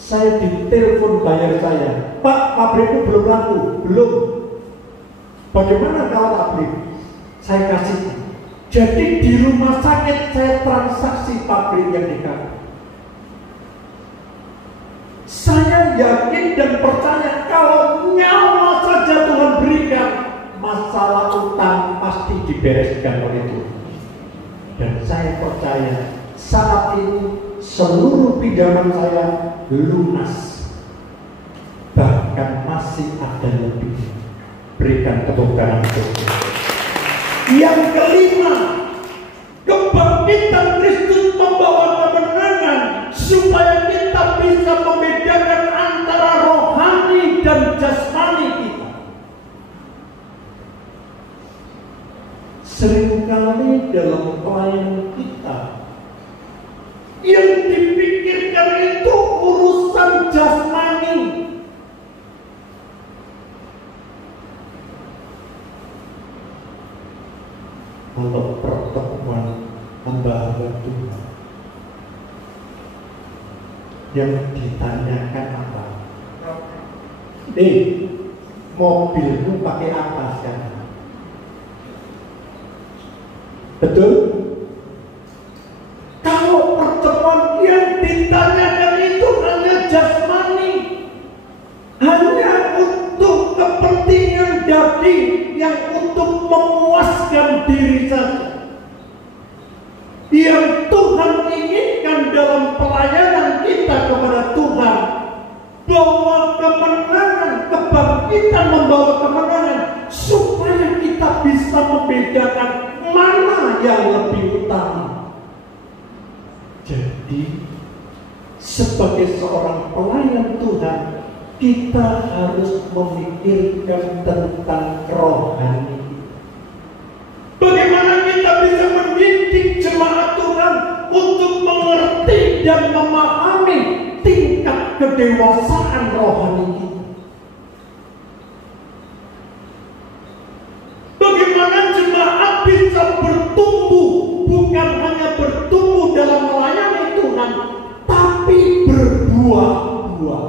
saya ditelepon bayar saya, "Pak, pabrikku belum laku." "Belum." "Bagaimana kalau tak beli?" Saya kasih. Jadi di rumah sakit saya transaksi pabrik yang dikasih. Saya yakin dan percaya kalau nyawa saja Tuhan berikan, masalah utang pasti dibereskan oleh Tuhan. Dan saya percaya saat ini seluruh pinjaman saya lunas, bahkan masih ada lebih. Berikan tepuk tangan untuk Tuhan. Yang kelima, kebangkitan Kristus membawa kemenangan supaya kita bisa membedakan antara rohani dan jasmani kita. Seringkali dalam pelayanan kita, Tuhan. Yang ditanyakan apa? Mobilmu pakai apa sekarang? Betul? Kalau pertemuan yang ditanyakan itu hanya jasmani, hanya untuk kepentingan daging, yang untuk memuaskan diri saja. Yang Tuhan inginkan dalam pelayanan kita kepada Tuhan, bahwa kemenangan, kebangkitan membawa kemenangan, supaya kita bisa membedakan mana yang lebih utama. Jadi, sebagai seorang pelayan Tuhan, kita harus memikirkan tentang rohani. Bagaimana kita bisa mendidik jemaat Tuhan untuk mengerti dan memahami tingkat kedewasaan rohani kita. Bagaimana jemaat bisa bertumbuh, bukan hanya bertumbuh dalam melayani Tuhan, tapi berbuah-buah.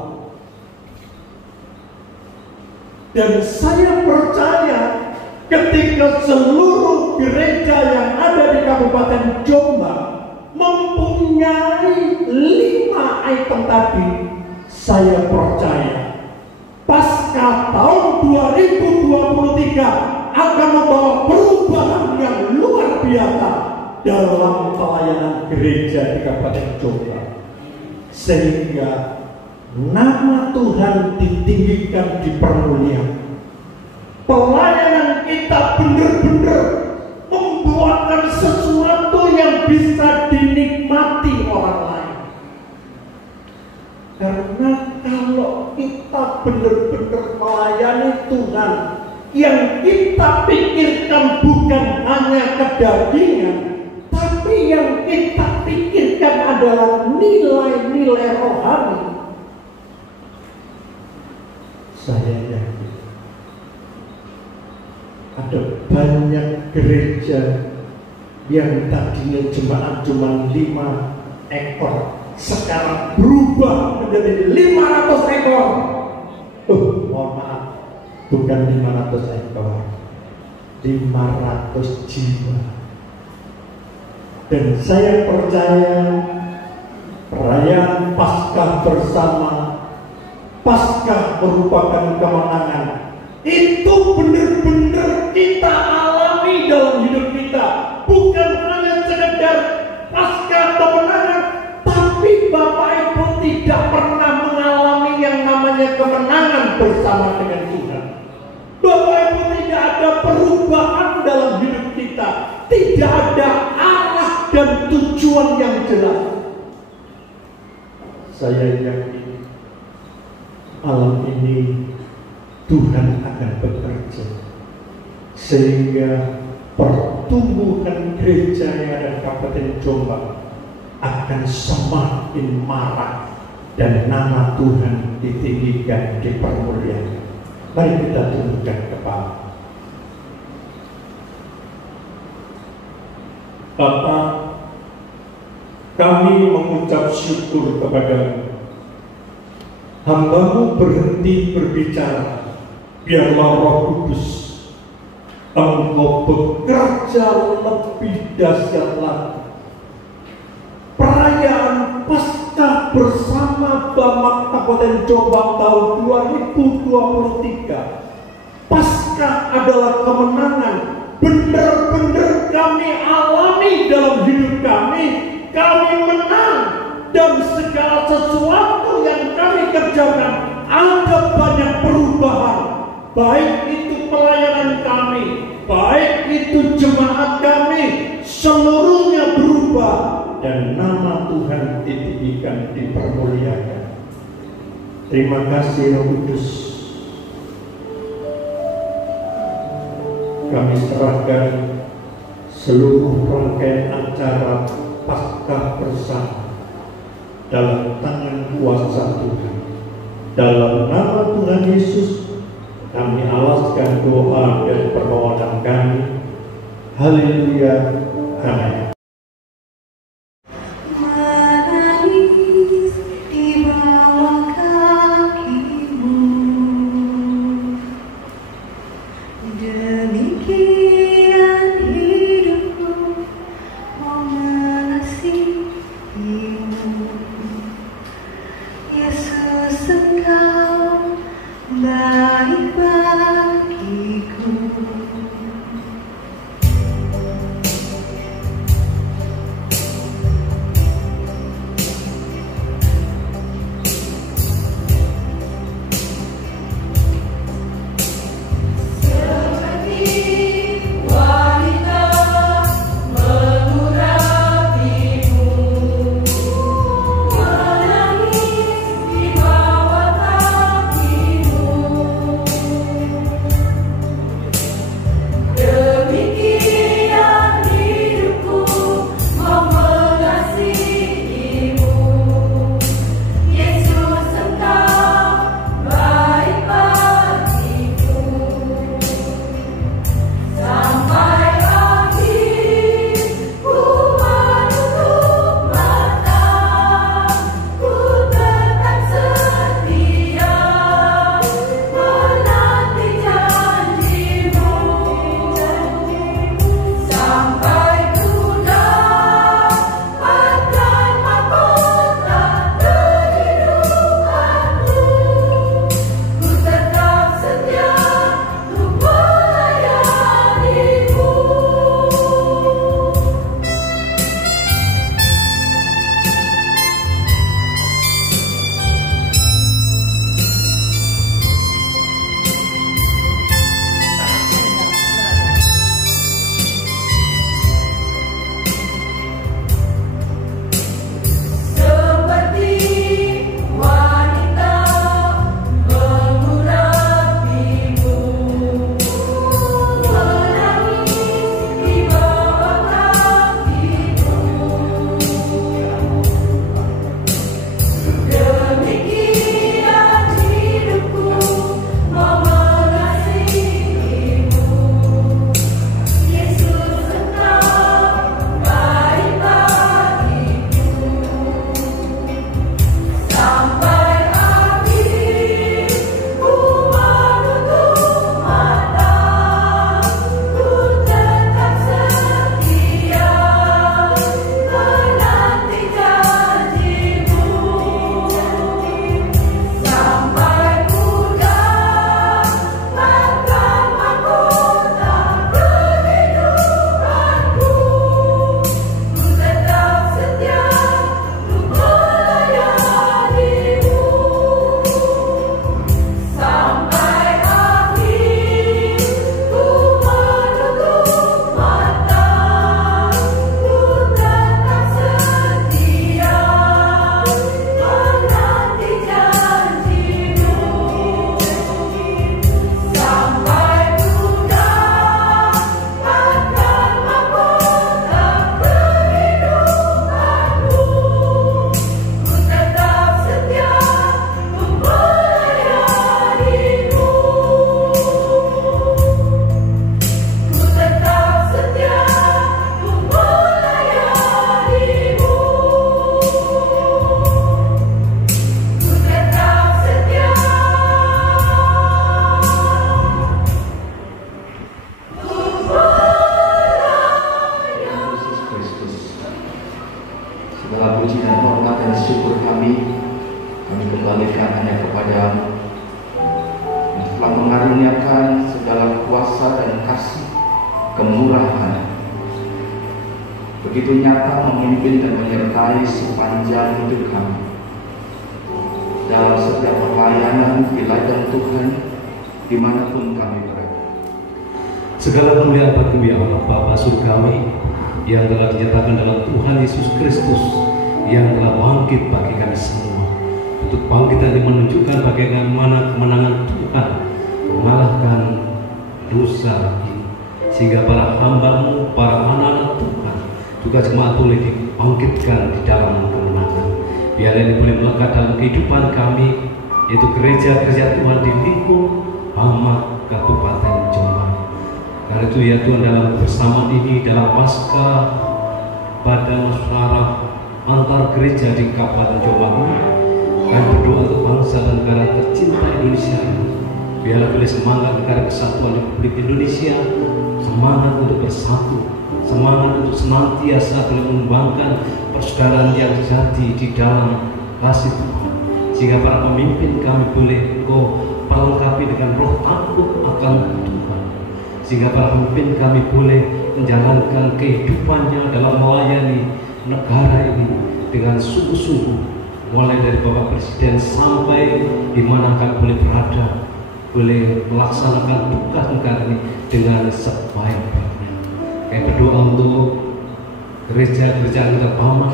Dan saya percaya ketika seluruh gereja yang ada di Kabupaten Jombang mempunyai 5 item tadi, saya percaya pasca tahun 2023 akan membawa perubahan yang luar biasa dalam pelayanan gereja di Kabupaten Jombang, sehingga nama Tuhan ditinggikan, dipermuliakan. Pelayanan kita benar-benar membuatkan sesuatu yang bisa dinikmati orang lain. Karena kalau kita benar-benar melayani Tuhan, yang kita pikirkan bukan hanya kedagingan, tapi yang kita pikirkan adalah nilai-nilai rohani. Saya yakin ada banyak gereja yang tadinya jemaat cuma 5 ekor, sekarang berubah menjadi 500 ekor. Mohon maaf, bukan 500 ekor, 500 jiwa. Dan saya percaya perayaan Paskah bersama, Paskah merupakan kemenangan. Itu benar-benar kita alami dalam hidup kita. Bukan hanya sekedar Paskah kemenangan, tapi Bapak Ibu tidak pernah mengalami yang namanya kemenangan bersama dengan Tuhan. Bapak Ibu tidak ada perubahan dalam hidup kita, tidak ada arah dan tujuan yang jelas. Saya yakin malam ini Tuhan akan bekerja sehingga pertumbuhan gereja yang ada di Kabupaten Jombang akan semakin marak dan nama Tuhan ditinggikan, dipermuliakan. Mari kita tundukkan kepala. Bapa, kami mengucap syukur kepada-Mu. Hamba-Mu berhenti berbicara. Biarlah Roh Kudus Engkau bekerja lebih dahsyat lagi. Perayaan Paskah bersama Bama Kabupaten Jombang tahun 2023. Paskah adalah kemenangan. Benar-benar kami alami dalam hidup kami. Kami menang. Dan segala sesuatu yang kami kerjakan ada banyak perubahan. Baik itu pelayanan kami, baik itu jemaat kami, seluruhnya berubah dan nama Tuhan ditinggikan, dipermuliakan. Terima kasih Roh Kudus. Kami serahkan seluruh rangkaian acara Paskah bersama dalam tangan kuasa Tuhan. Dalam nama Tuhan Yesus kami alaskan doa dan permohonan kami. Haleluya. Amin. menangis di bawah kakimu. Demikian hidupku mau mengasihimu. Yesus, Engkau baik bagiku. begitu nyata memimpin dan menyertai sepanjang hidup kami. Dalam setiap pelayanan di ladang Tuhan, dimanapun kami berada. Segala kemuliaan bagi Allah Bapa Surgawi yang telah dinyatakan dalam Tuhan Yesus Kristus yang telah bangkit bagi kami semua. Untuk bangkit tadi menunjukkan bagaimana kemenangan Tuhan mengalahkan dosa ini, sehingga para hamba-Mu, para anak-anak Tuhan juga jemaat boleh dibangkitkan di dalam kemenangan. Biar ini boleh melekat dalam kehidupan kami, yaitu gereja-gereja Tuhan di lingkup Hamat Kabupaten Jombang. Karena itu ya Tuhan, dalam bersamaan ini, dalam pasca pada musyawarah antar gereja di Kabupaten Jombang. Kami berdoa untuk bangsa dan negara tercinta Indonesia ini. Biarlah boleh semangat negara kesatuan Republik Indonesia, semangat untuk bersatu, semangat untuk senantiasa mengembangkan persaudaraan yang sejati di dalam kasih Tuhan. Sehingga para pemimpin kami boleh pelengkapi dengan roh takut akan Tuhan. Sehingga para pemimpin kami boleh menjalankan kehidupannya dalam melayani negara ini dengan sungguh-sungguh, mulai dari Bapak Presiden sampai di mana kami boleh berada, boleh melaksanakan tugas negara ini dengan sebaik-baiknya. Kami berdoa untuk gereja-gereja Angkatan Pamak,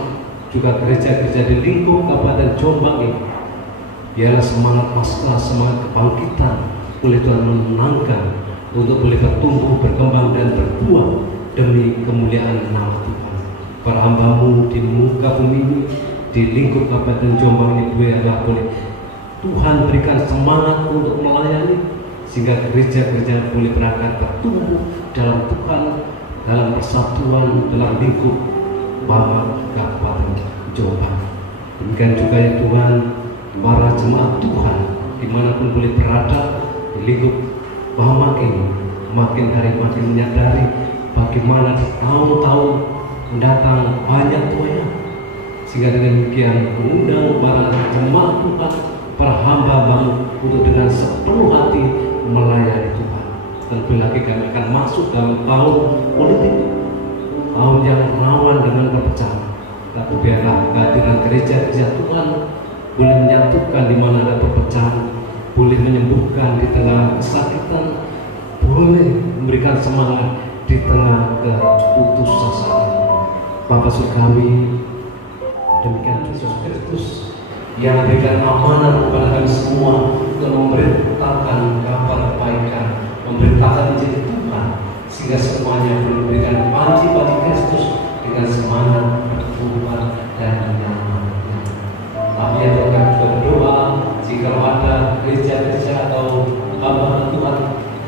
juga gereja-gereja di lingkup Kabupaten Jombang ini. Biarlah semangat Paskah, semangat kebangkitan boleh Tuhan menenangkan untuk boleh bertumbuh, berkembang dan berbuah demi kemuliaan nama Tuhan. Para hamba-Mu di muka bumi ini, di lingkup Kabupaten Jombang ini, biarlah boleh Tuhan berikan semangat untuk melayani, sehingga gereja-gereja boleh berangkat bertumbuh dalam Tuhan, dalam persatuan, dalam lingkup Pamak Kabupaten Jombang. Demikian juga ya Tuhan, para jemaat Tuhan dimanapun boleh berada di lingkup Pamak ini, makin hari makin menyadari bagaimana di tahun-tahun mendatang banyak Tuhan, sehingga dengan demikian mengundang para jemaat Tuhan, para hamba-Mu untuk dengan sepenuh hati melayani Tuhan. Tentu lagi kami akan masuk dalam tahun politik, tahun yang rawan dengan perpecahan. Tapi biarlah kehadiran gereja-gereja Tuhan boleh menyatukan di mana ada perpecahan, boleh menyembuhkan di tengah kesakitan, boleh memberikan semangat di tengah keputusasaan. Bapa Surgawi, demikian Yesus Kristus yang berikan amanat kepada kami semua untuk memberitakan kabar kebaikan, memberitakan Injil Tuhan, sehingga semuanya boleh memberikan panji-panji Kristus dengan semangat bertobat dan menyelamatkan. Tapi yang juga berdoa, jika ada gereja-gereja atau hamba Tuhan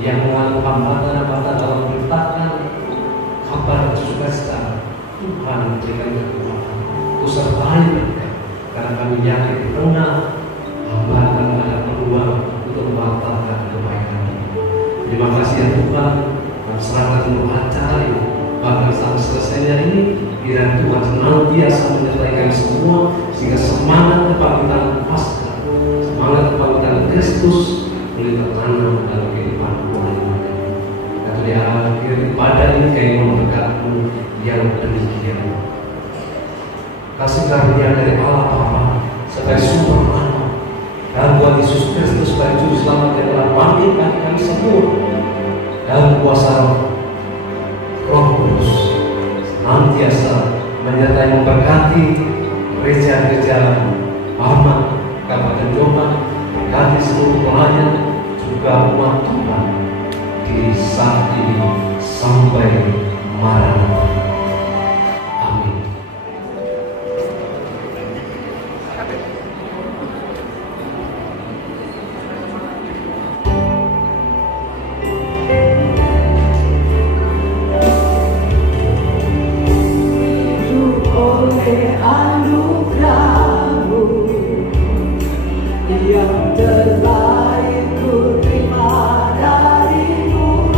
yang mengalami hambatan-hambatan dalam memberitakan kabar sukacita, Tuhan berikan kekuatan, kusertai mereka, karena kami yakin di tengah hambatan ada peluang untuk membatalkan kebaikan ini. Terima kasih ya Tuhan, kami serahkan untuk acara ini, bahkan sampai selesainya ini, kiranya Tuhan senantiasa menyertai kami semua, sehingga semangat kebangkitan Paskah, semangat kebangkitan Kristus boleh tertanam dalam kehidupan Tuhan. Dan di akhir ibadah ini kami memberkati yang demikian. Kasih karunia dari Allah Bapa sebagai sumber rahmat dan Tuhan Yesus Kristus sebagai juru selamat yang telah bangkit bagi kami semua, dan kuasa Roh Kudus senantiasa menyertai memberkati gereja-gereja Pamak Kabupaten Jombang, berkati seluruh pelayan juga umat Tuhan di saat ini sampai Maranatha. Amin. Anugerah-Mu yang terbaik ku terima dari-Mu.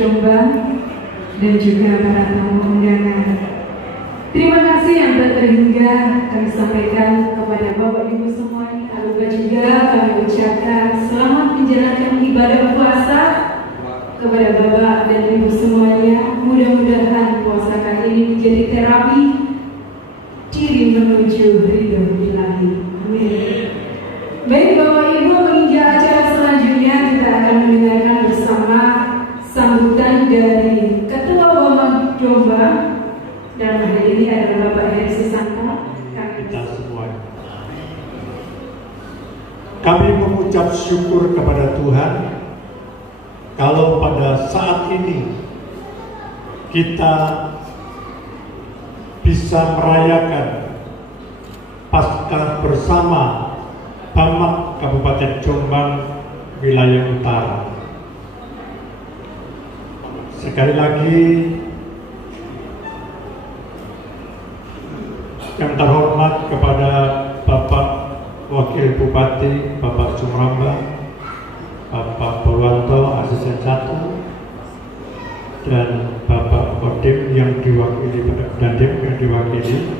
Jombang, dan juga para tamu undangan. Terima kasih yang tak terhingga kami sampaikan kepada Bapak Ibu semuanya. Tak lupa juga kami ucapkan selamat menjalankan ibadah puasa kepada Bapak dan Ibu semuanya. Mudah-mudahan puasa kali ini menjadi terapi diri menuju ridho Ilahi. Amin. Baik Bapak Ibu, menginjak acara selanjutnya kita akan mendengarkan bersama sambutan dari Ketua BEMAK Jombang. Dan hari ini adalah Bapak Heri Susanto. Kita semua. Kami mengucap syukur kepada Tuhan kalau pada saat ini kita bisa merayakan Paskah bersama BEMAK Kabupaten Jombang wilayah utara. Sekali lagi yang terhormat kepada Bapak Wakil Bupati, Bapak Sumramba, Bapak Purwanto, Asisten 1, dan Bapak Kodim yang diwakili, Dandim yang diwakili,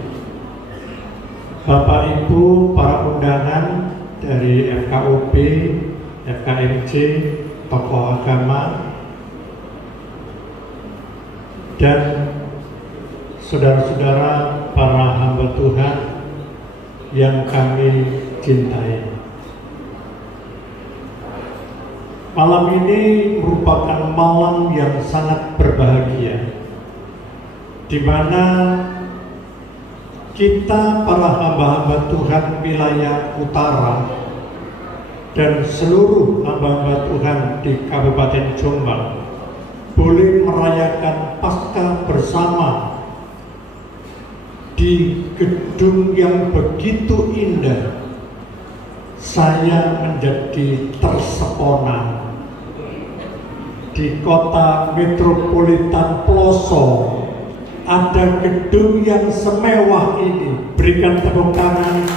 Bapak Ibu, para undangan dari FKUB, FKMJ, tokoh agama, dan saudara-saudara para hamba Tuhan yang kami cintai. Malam ini merupakan malam yang sangat berbahagia, di mana kita para hamba-hamba Tuhan wilayah utara dan seluruh hamba-hamba Tuhan di Kabupaten Jombang boleh merayakan Paskah bersama di gedung yang begitu indah. Saya menjadi tersepona di kota metropolitan Ploso. Ada gedung yang semewah ini. Berikan tepuk tangan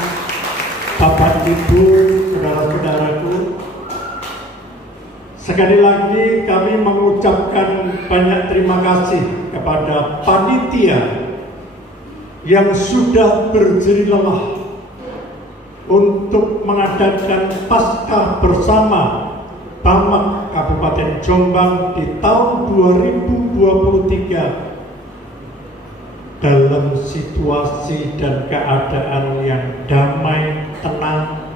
Bapak Ibu, saudara-saudaraku. Sekali lagi kami mengucapkan banyak terima kasih kepada panitia yang sudah berjerih lelah untuk mengadakan Paskah bersama BEMAK Kabupaten Jombang di tahun 2023 dalam situasi dan keadaan yang damai, tenang,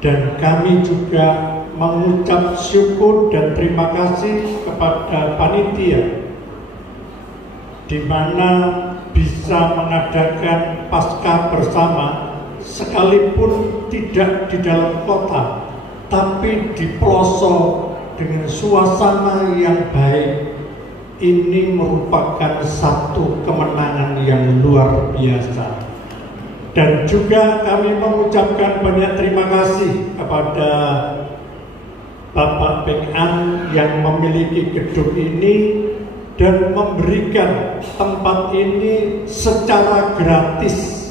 dan kami juga mengucap syukur dan terima kasih kepada panitia di mana bisa mengadakan Paskah bersama sekalipun tidak di dalam kota, tapi di pelosok dengan suasana yang baik. Ini merupakan satu kemenangan yang luar biasa. Dan juga kami mengucapkan banyak terima kasih kepada Bapak Peng An yang memiliki gedung ini dan memberikan tempat ini secara gratis.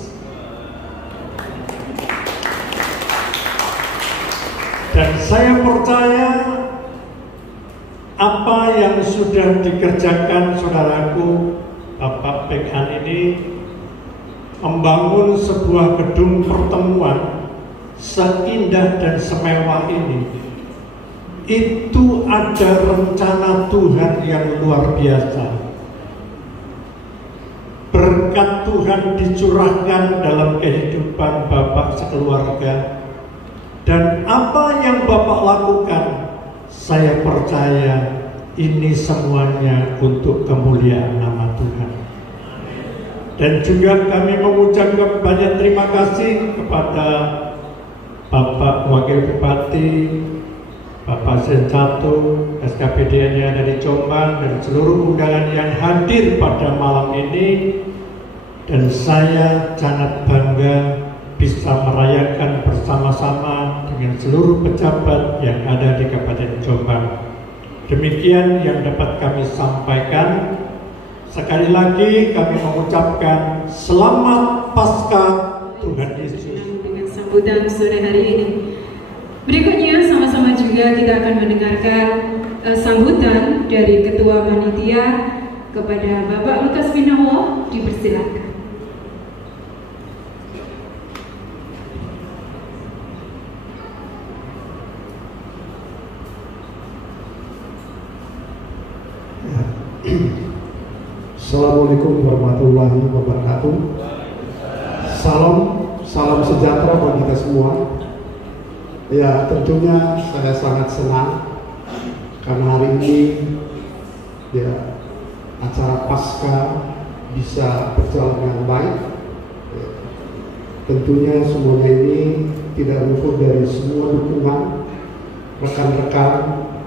Dan saya percaya apa yang sudah dikerjakan saudaraku Bapak Peng An ini membangun sebuah gedung pertemuan seindah dan semewah ini. Itu ada rencana Tuhan yang luar biasa. Berkat Tuhan dicurahkan dalam kehidupan Bapak sekeluarga. Dan apa yang Bapak lakukan, saya percaya ini semuanya untuk kemuliaan nama Tuhan. Dan juga kami mengucapkan banyak terima kasih kepada Bapak Wakil Bupati, Bapak Sencato, SKPD-nya dari Jombang, dan seluruh undangan yang hadir pada malam ini. Dan saya sangat bangga bisa merayakan bersama-sama dengan seluruh pejabat yang ada di Kabupaten Jombang. Demikian yang dapat kami sampaikan. Sekali lagi kami mengucapkan selamat Paskah Tuhan Yesus. Dengan sambutan sore hari ini. Berikutnya sama-sama juga kita akan mendengarkan sambutan dari Ketua Panitia kepada Bapak Lukas Winowo dipersilakan. Assalamualaikum warahmatullahi wabarakatuh. Salam sejahtera bagi kita semua. Ya, tentunya saya sangat senang karena hari ini ya acara Paskah bisa berjalan dengan baik. Ya, tentunya semuanya ini tidak luput dari semua dukungan rekan-rekan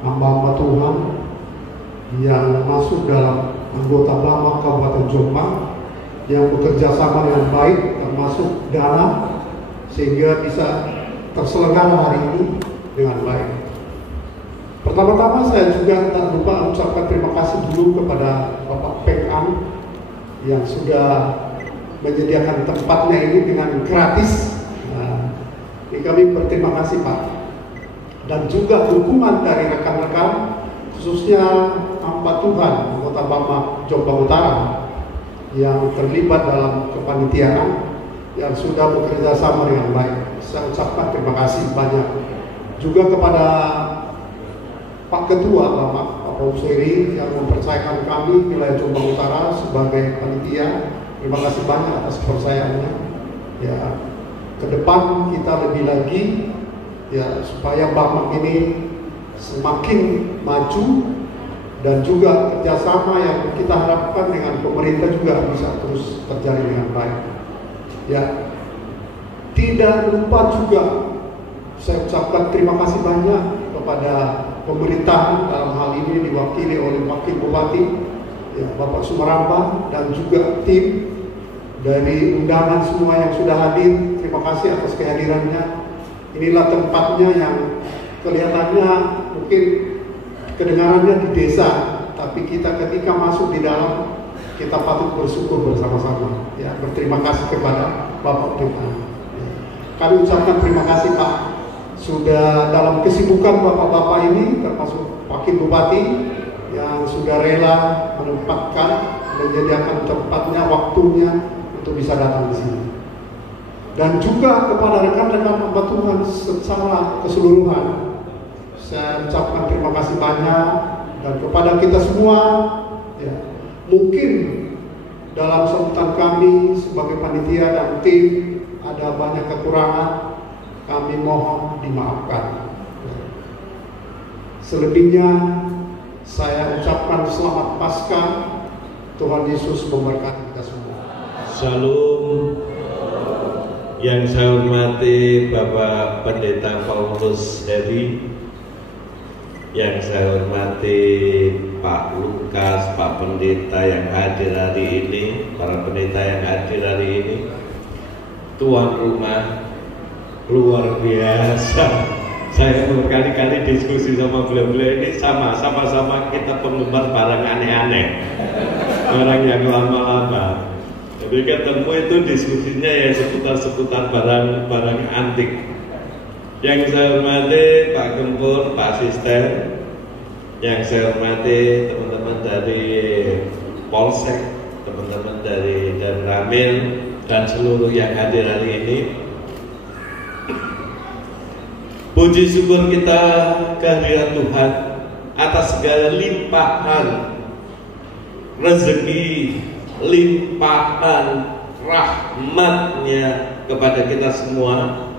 hamba-hamba Tuhan yang masuk dalam anggota BAMAK Kabupaten Jombang yang bekerja sama dengan baik, termasuk dana, sehingga bisa terselenggara hari ini dengan baik. Pertama-tama saya juga tak lupa mengucapkan terima kasih dulu kepada Bapak Peng An yang sudah menyediakan tempatnya ini dengan gratis. Nah, ini kami berterima kasih Pak. Dan juga dukungan dari rekan-rekan, khususnya hamba Tuhan anggota BAMAK Jombang Utara yang terlibat dalam kepanitiaan yang sudah bekerja sama dengan baik. Saya ucapkan terima kasih banyak juga kepada Pak Ketua BAMAK, Pak Pauseri, yang mempercayakan kami wilayah Jombang Utara sebagai panitia. Terima kasih banyak atas kepercayaannya. Ya, ke depan kita lebih lagi ya supaya BAMAK ini semakin maju dan juga kerjasama yang kita harapkan dengan pemerintah juga bisa terus terjalin dengan baik. Ya, tidak lupa juga saya ucapkan terima kasih banyak kepada pemerintahan, dalam hal ini diwakili oleh Wakil Bupati ya, Bapak Sumaramba, dan juga tim dari undangan semua yang sudah hadir. Terima kasih atas kehadirannya. Inilah tempatnya yang kelihatannya mungkin kedengarannya di desa, tapi kita ketika masuk di dalam kita patut bersyukur bersama-sama. Ya, berterima kasih kepada Bapak Tuhan. Kami ucapkan terima kasih Pak, sudah dalam kesibukan bapak-bapak ini, termasuk Wakil Bupati yang sudah rela menempatkan, menyediakan tempatnya, waktunya untuk bisa datang di sini. Dan juga kepada rekan-rekan hamba Tuhan secara keseluruhan, saya ucapkan terima kasih banyak. Dan kepada kita semua, ya, mungkin dalam sambutan kami sebagai panitia dan tim ada banyak kekurangan, kami mohon dimaafkan. Selebihnya saya ucapkan selamat Paskah. Tuhan Yesus memberkati kita semua. Shalom. Yang saya hormati Bapak Pendeta Paulus Heri, yang saya hormati Pak Lukas, Pak Pendeta yang hadir hari ini, para pendeta yang hadir hari ini, tuan rumah luar biasa. Saya berkali-kali diskusi sama beliau-beliau ini, sama-sama kita penggemar barang aneh-aneh, barang yang lama-lama. Jadi ketemu itu diskusinya ya seputar barang antik. Yang saya hormati Pak Gempur, Pak Asisten, yang saya hormati teman-teman dari Polsek, teman-teman dari dan Ramil, dan seluruh yang hadir hari ini. Puji syukur kita kehadiran Tuhan atas segala limpahan rezeki, limpahan rahmat-Nya kepada kita semua,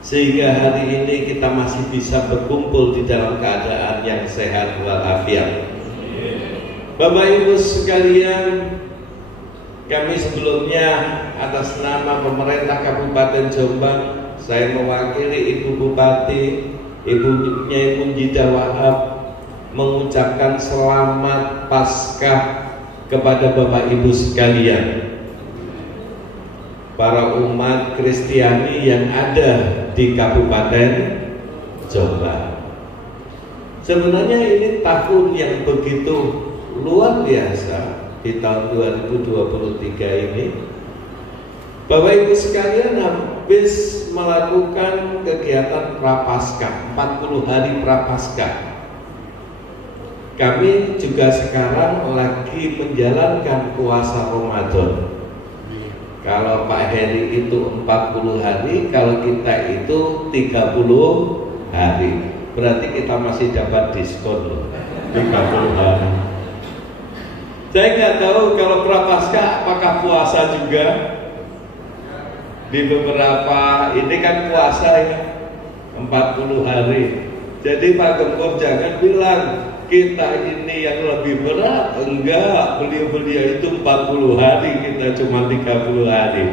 sehingga hari ini kita masih bisa berkumpul di dalam keadaan yang sehat walafiat. Bapak Ibu sekalian, kami sebelumnya atas nama pemerintah Kabupaten Jombang, saya mewakili Ibu Bupati, Ibunya Ibu Jidah Wahab, mengucapkan selamat Paskah kepada Bapak Ibu sekalian, para umat Kristiani yang ada di Kabupaten Jombang. Sebenarnya ini tahun yang begitu luar biasa di tahun 2023 ini. Bapak Ibu sekalian habis melakukan kegiatan Prapaskah, 40 hari Prapaskah. kami juga sekarang lagi menjalankan puasa Ramadan. Kalau Pak Heri itu 40 hari, kalau kita itu 30 hari. Berarti kita masih dapat diskon loh, 30 hari. Saya nggak tahu kalau Prapaskah apakah puasa juga. Di beberapa ini kan puasa ya, 40 hari. Jadi Pak Gembong jangan bilang kita ini yang lebih berat. Enggak, beliau-beliau itu 40 hari, kita cuma 30 hari.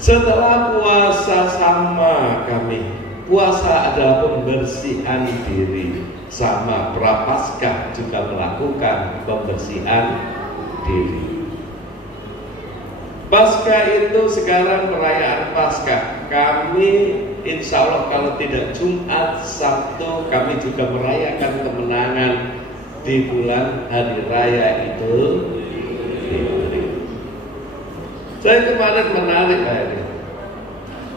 Setelah puasa sama kami, puasa adalah pembersihan diri. Sama Prapaskah juga melakukan pembersihan diri. Paskah itu sekarang perayaan Paskah. Kami insya Allah kalau tidak Jumat, Sabtu, kami juga merayakan kemenangan di bulan Hari Raya Idul Fitri. Saya kemarin menarik hari.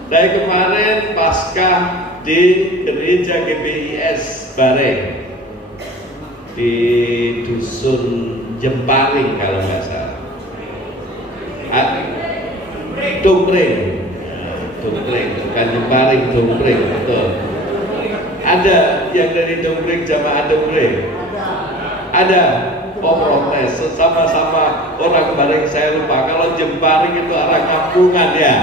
Saya kemarin Paskah di gereja GBIS Bareng di Dusun Jemparing kalau nggak salah. Dompreng, bukan Jemparing, Dompreng, betul. Ada yang dari Dompreng, jamaah Dompreng? Ada. Oh, protes, sama-sama orang Bareng, saya lupa. Kalau Jemparing itu arah kampungan ya.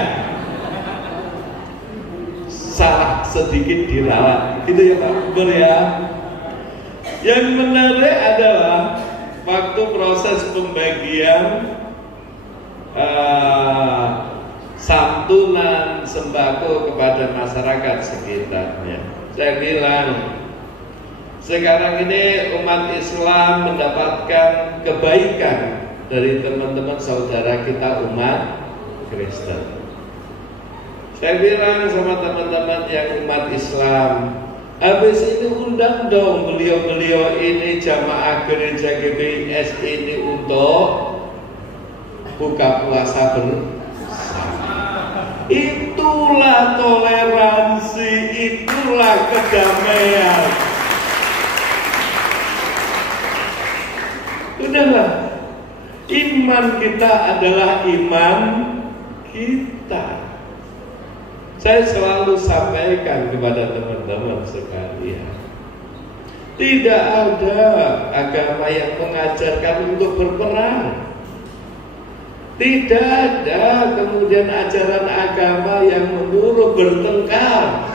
Salah sedikit diralat, gitu ya Pak Gubernur ya. Yang menarik adalah waktu proses pembagian santunan sembako kepada masyarakat sekitarnya. Saya bilang, sekarang ini umat Islam mendapatkan kebaikan dari teman-teman saudara kita umat Kristen. Saya bilang sama teman-teman yang umat Islam, habis ini undang dong beliau-beliau ini jamaah gereja GBIS ini untuk buka puasa bersama. Itulah toleransi, itulah kedamaian. Udahlah, iman kita adalah iman kita. Saya selalu sampaikan kepada teman-teman sekalian, tidak ada agama yang mengajarkan untuk berperang. Tidak ada kemudian ajaran agama yang menyuruh bertengkar.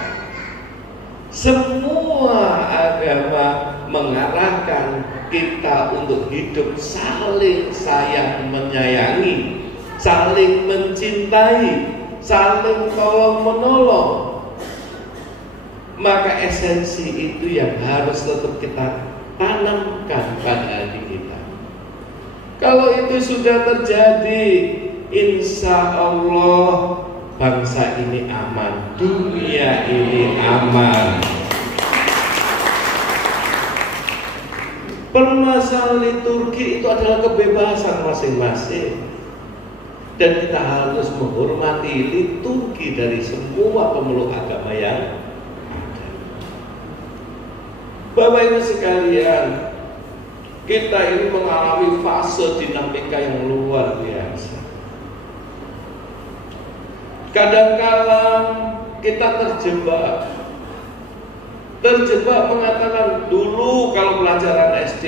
Semua agama mengarahkan kita untuk hidup saling sayang menyayangi, saling mencintai, saling tolong menolong. Maka esensi itu yang harus tetap kita tanamkan pada hati kita. Kalau itu sudah terjadi, insya Allah bangsa ini aman, dunia ini aman. Permasalahan liturgi itu adalah kebebasan masing-masing, dan kita harus menghormati liturgi dari semua pemeluk agama yang ada. Bapak Ibu sekalian, kita ini mengalami fase dinamika yang luar biasa. Kadang-kadang kita terjebak mengatakan dulu kalau pelajaran SD,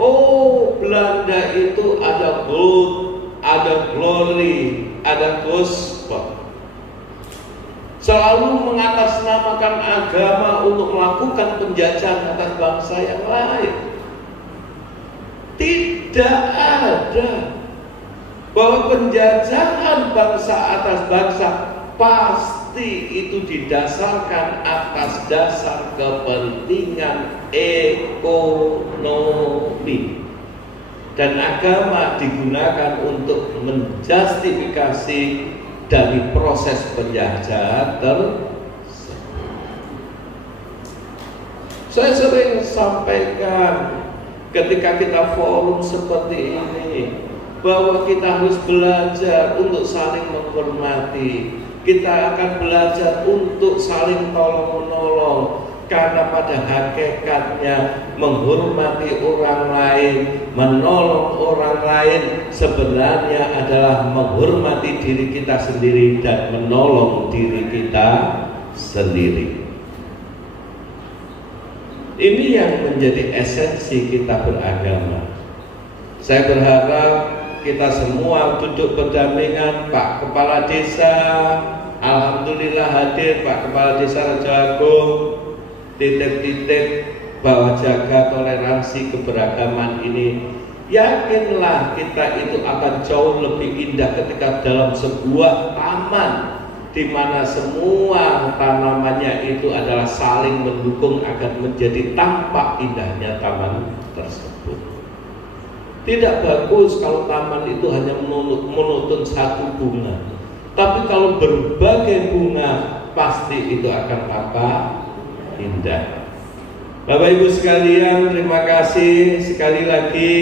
oh Belanda itu ada gold, ada glory, ada gospel. Selalu mengatasnamakan agama untuk melakukan penjajahan atas bangsa yang lain. Tidak ada bahwa penjajahan bangsa atas bangsa pasti itu didasarkan atas dasar kepentingan ekonomi, dan agama digunakan untuk menjustifikasi dari proses penjajahan tersebut. Saya sering sampaikan ketika kita forum seperti ini, bahwa kita harus belajar untuk saling menghormati. Kita akan belajar untuk saling tolong-menolong. karena pada hakikatnya menghormati orang lain, menolong orang lain sebenarnya adalah menghormati diri kita sendiri dan menolong diri kita sendiri. Ini yang menjadi esensi kita beragama. Saya berharap kita semua duduk berdampingan. Pak Kepala Desa, alhamdulillah hadir Pak Kepala Desa Raja Agung. Titip-titip bahwa jaga toleransi keberagaman ini. Yakinlah kita itu akan jauh lebih indah ketika dalam sebuah taman di mana semua tanamannya itu adalah saling mendukung agar menjadi tampak indahnya taman tersebut. Tidak bagus kalau taman itu hanya monoton satu bunga, tapi kalau berbagai bunga pasti itu akan tampak indah. Bapak Ibu sekalian, terima kasih sekali lagi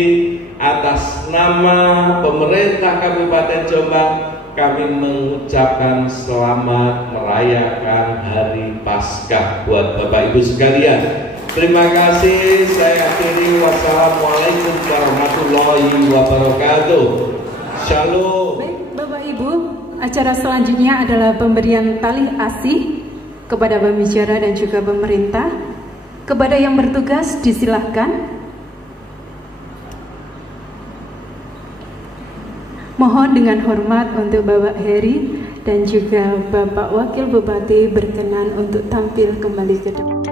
atas nama pemerintah Kabupaten Jombang. Kami mengucapkan selamat merayakan Hari Paskah buat Bapak Ibu sekalian. Terima kasih, saya akhiri. Wassalamualaikum warahmatullahi wabarakatuh. Shalom. Baik, Bapak Ibu, acara selanjutnya adalah pemberian tali asih kepada pembicara dan juga pemerintah. Kepada yang bertugas disilahkan. Mohon dengan hormat untuk Bapak Heri dan juga Bapak Wakil Bupati berkenan untuk tampil kembali ke depan.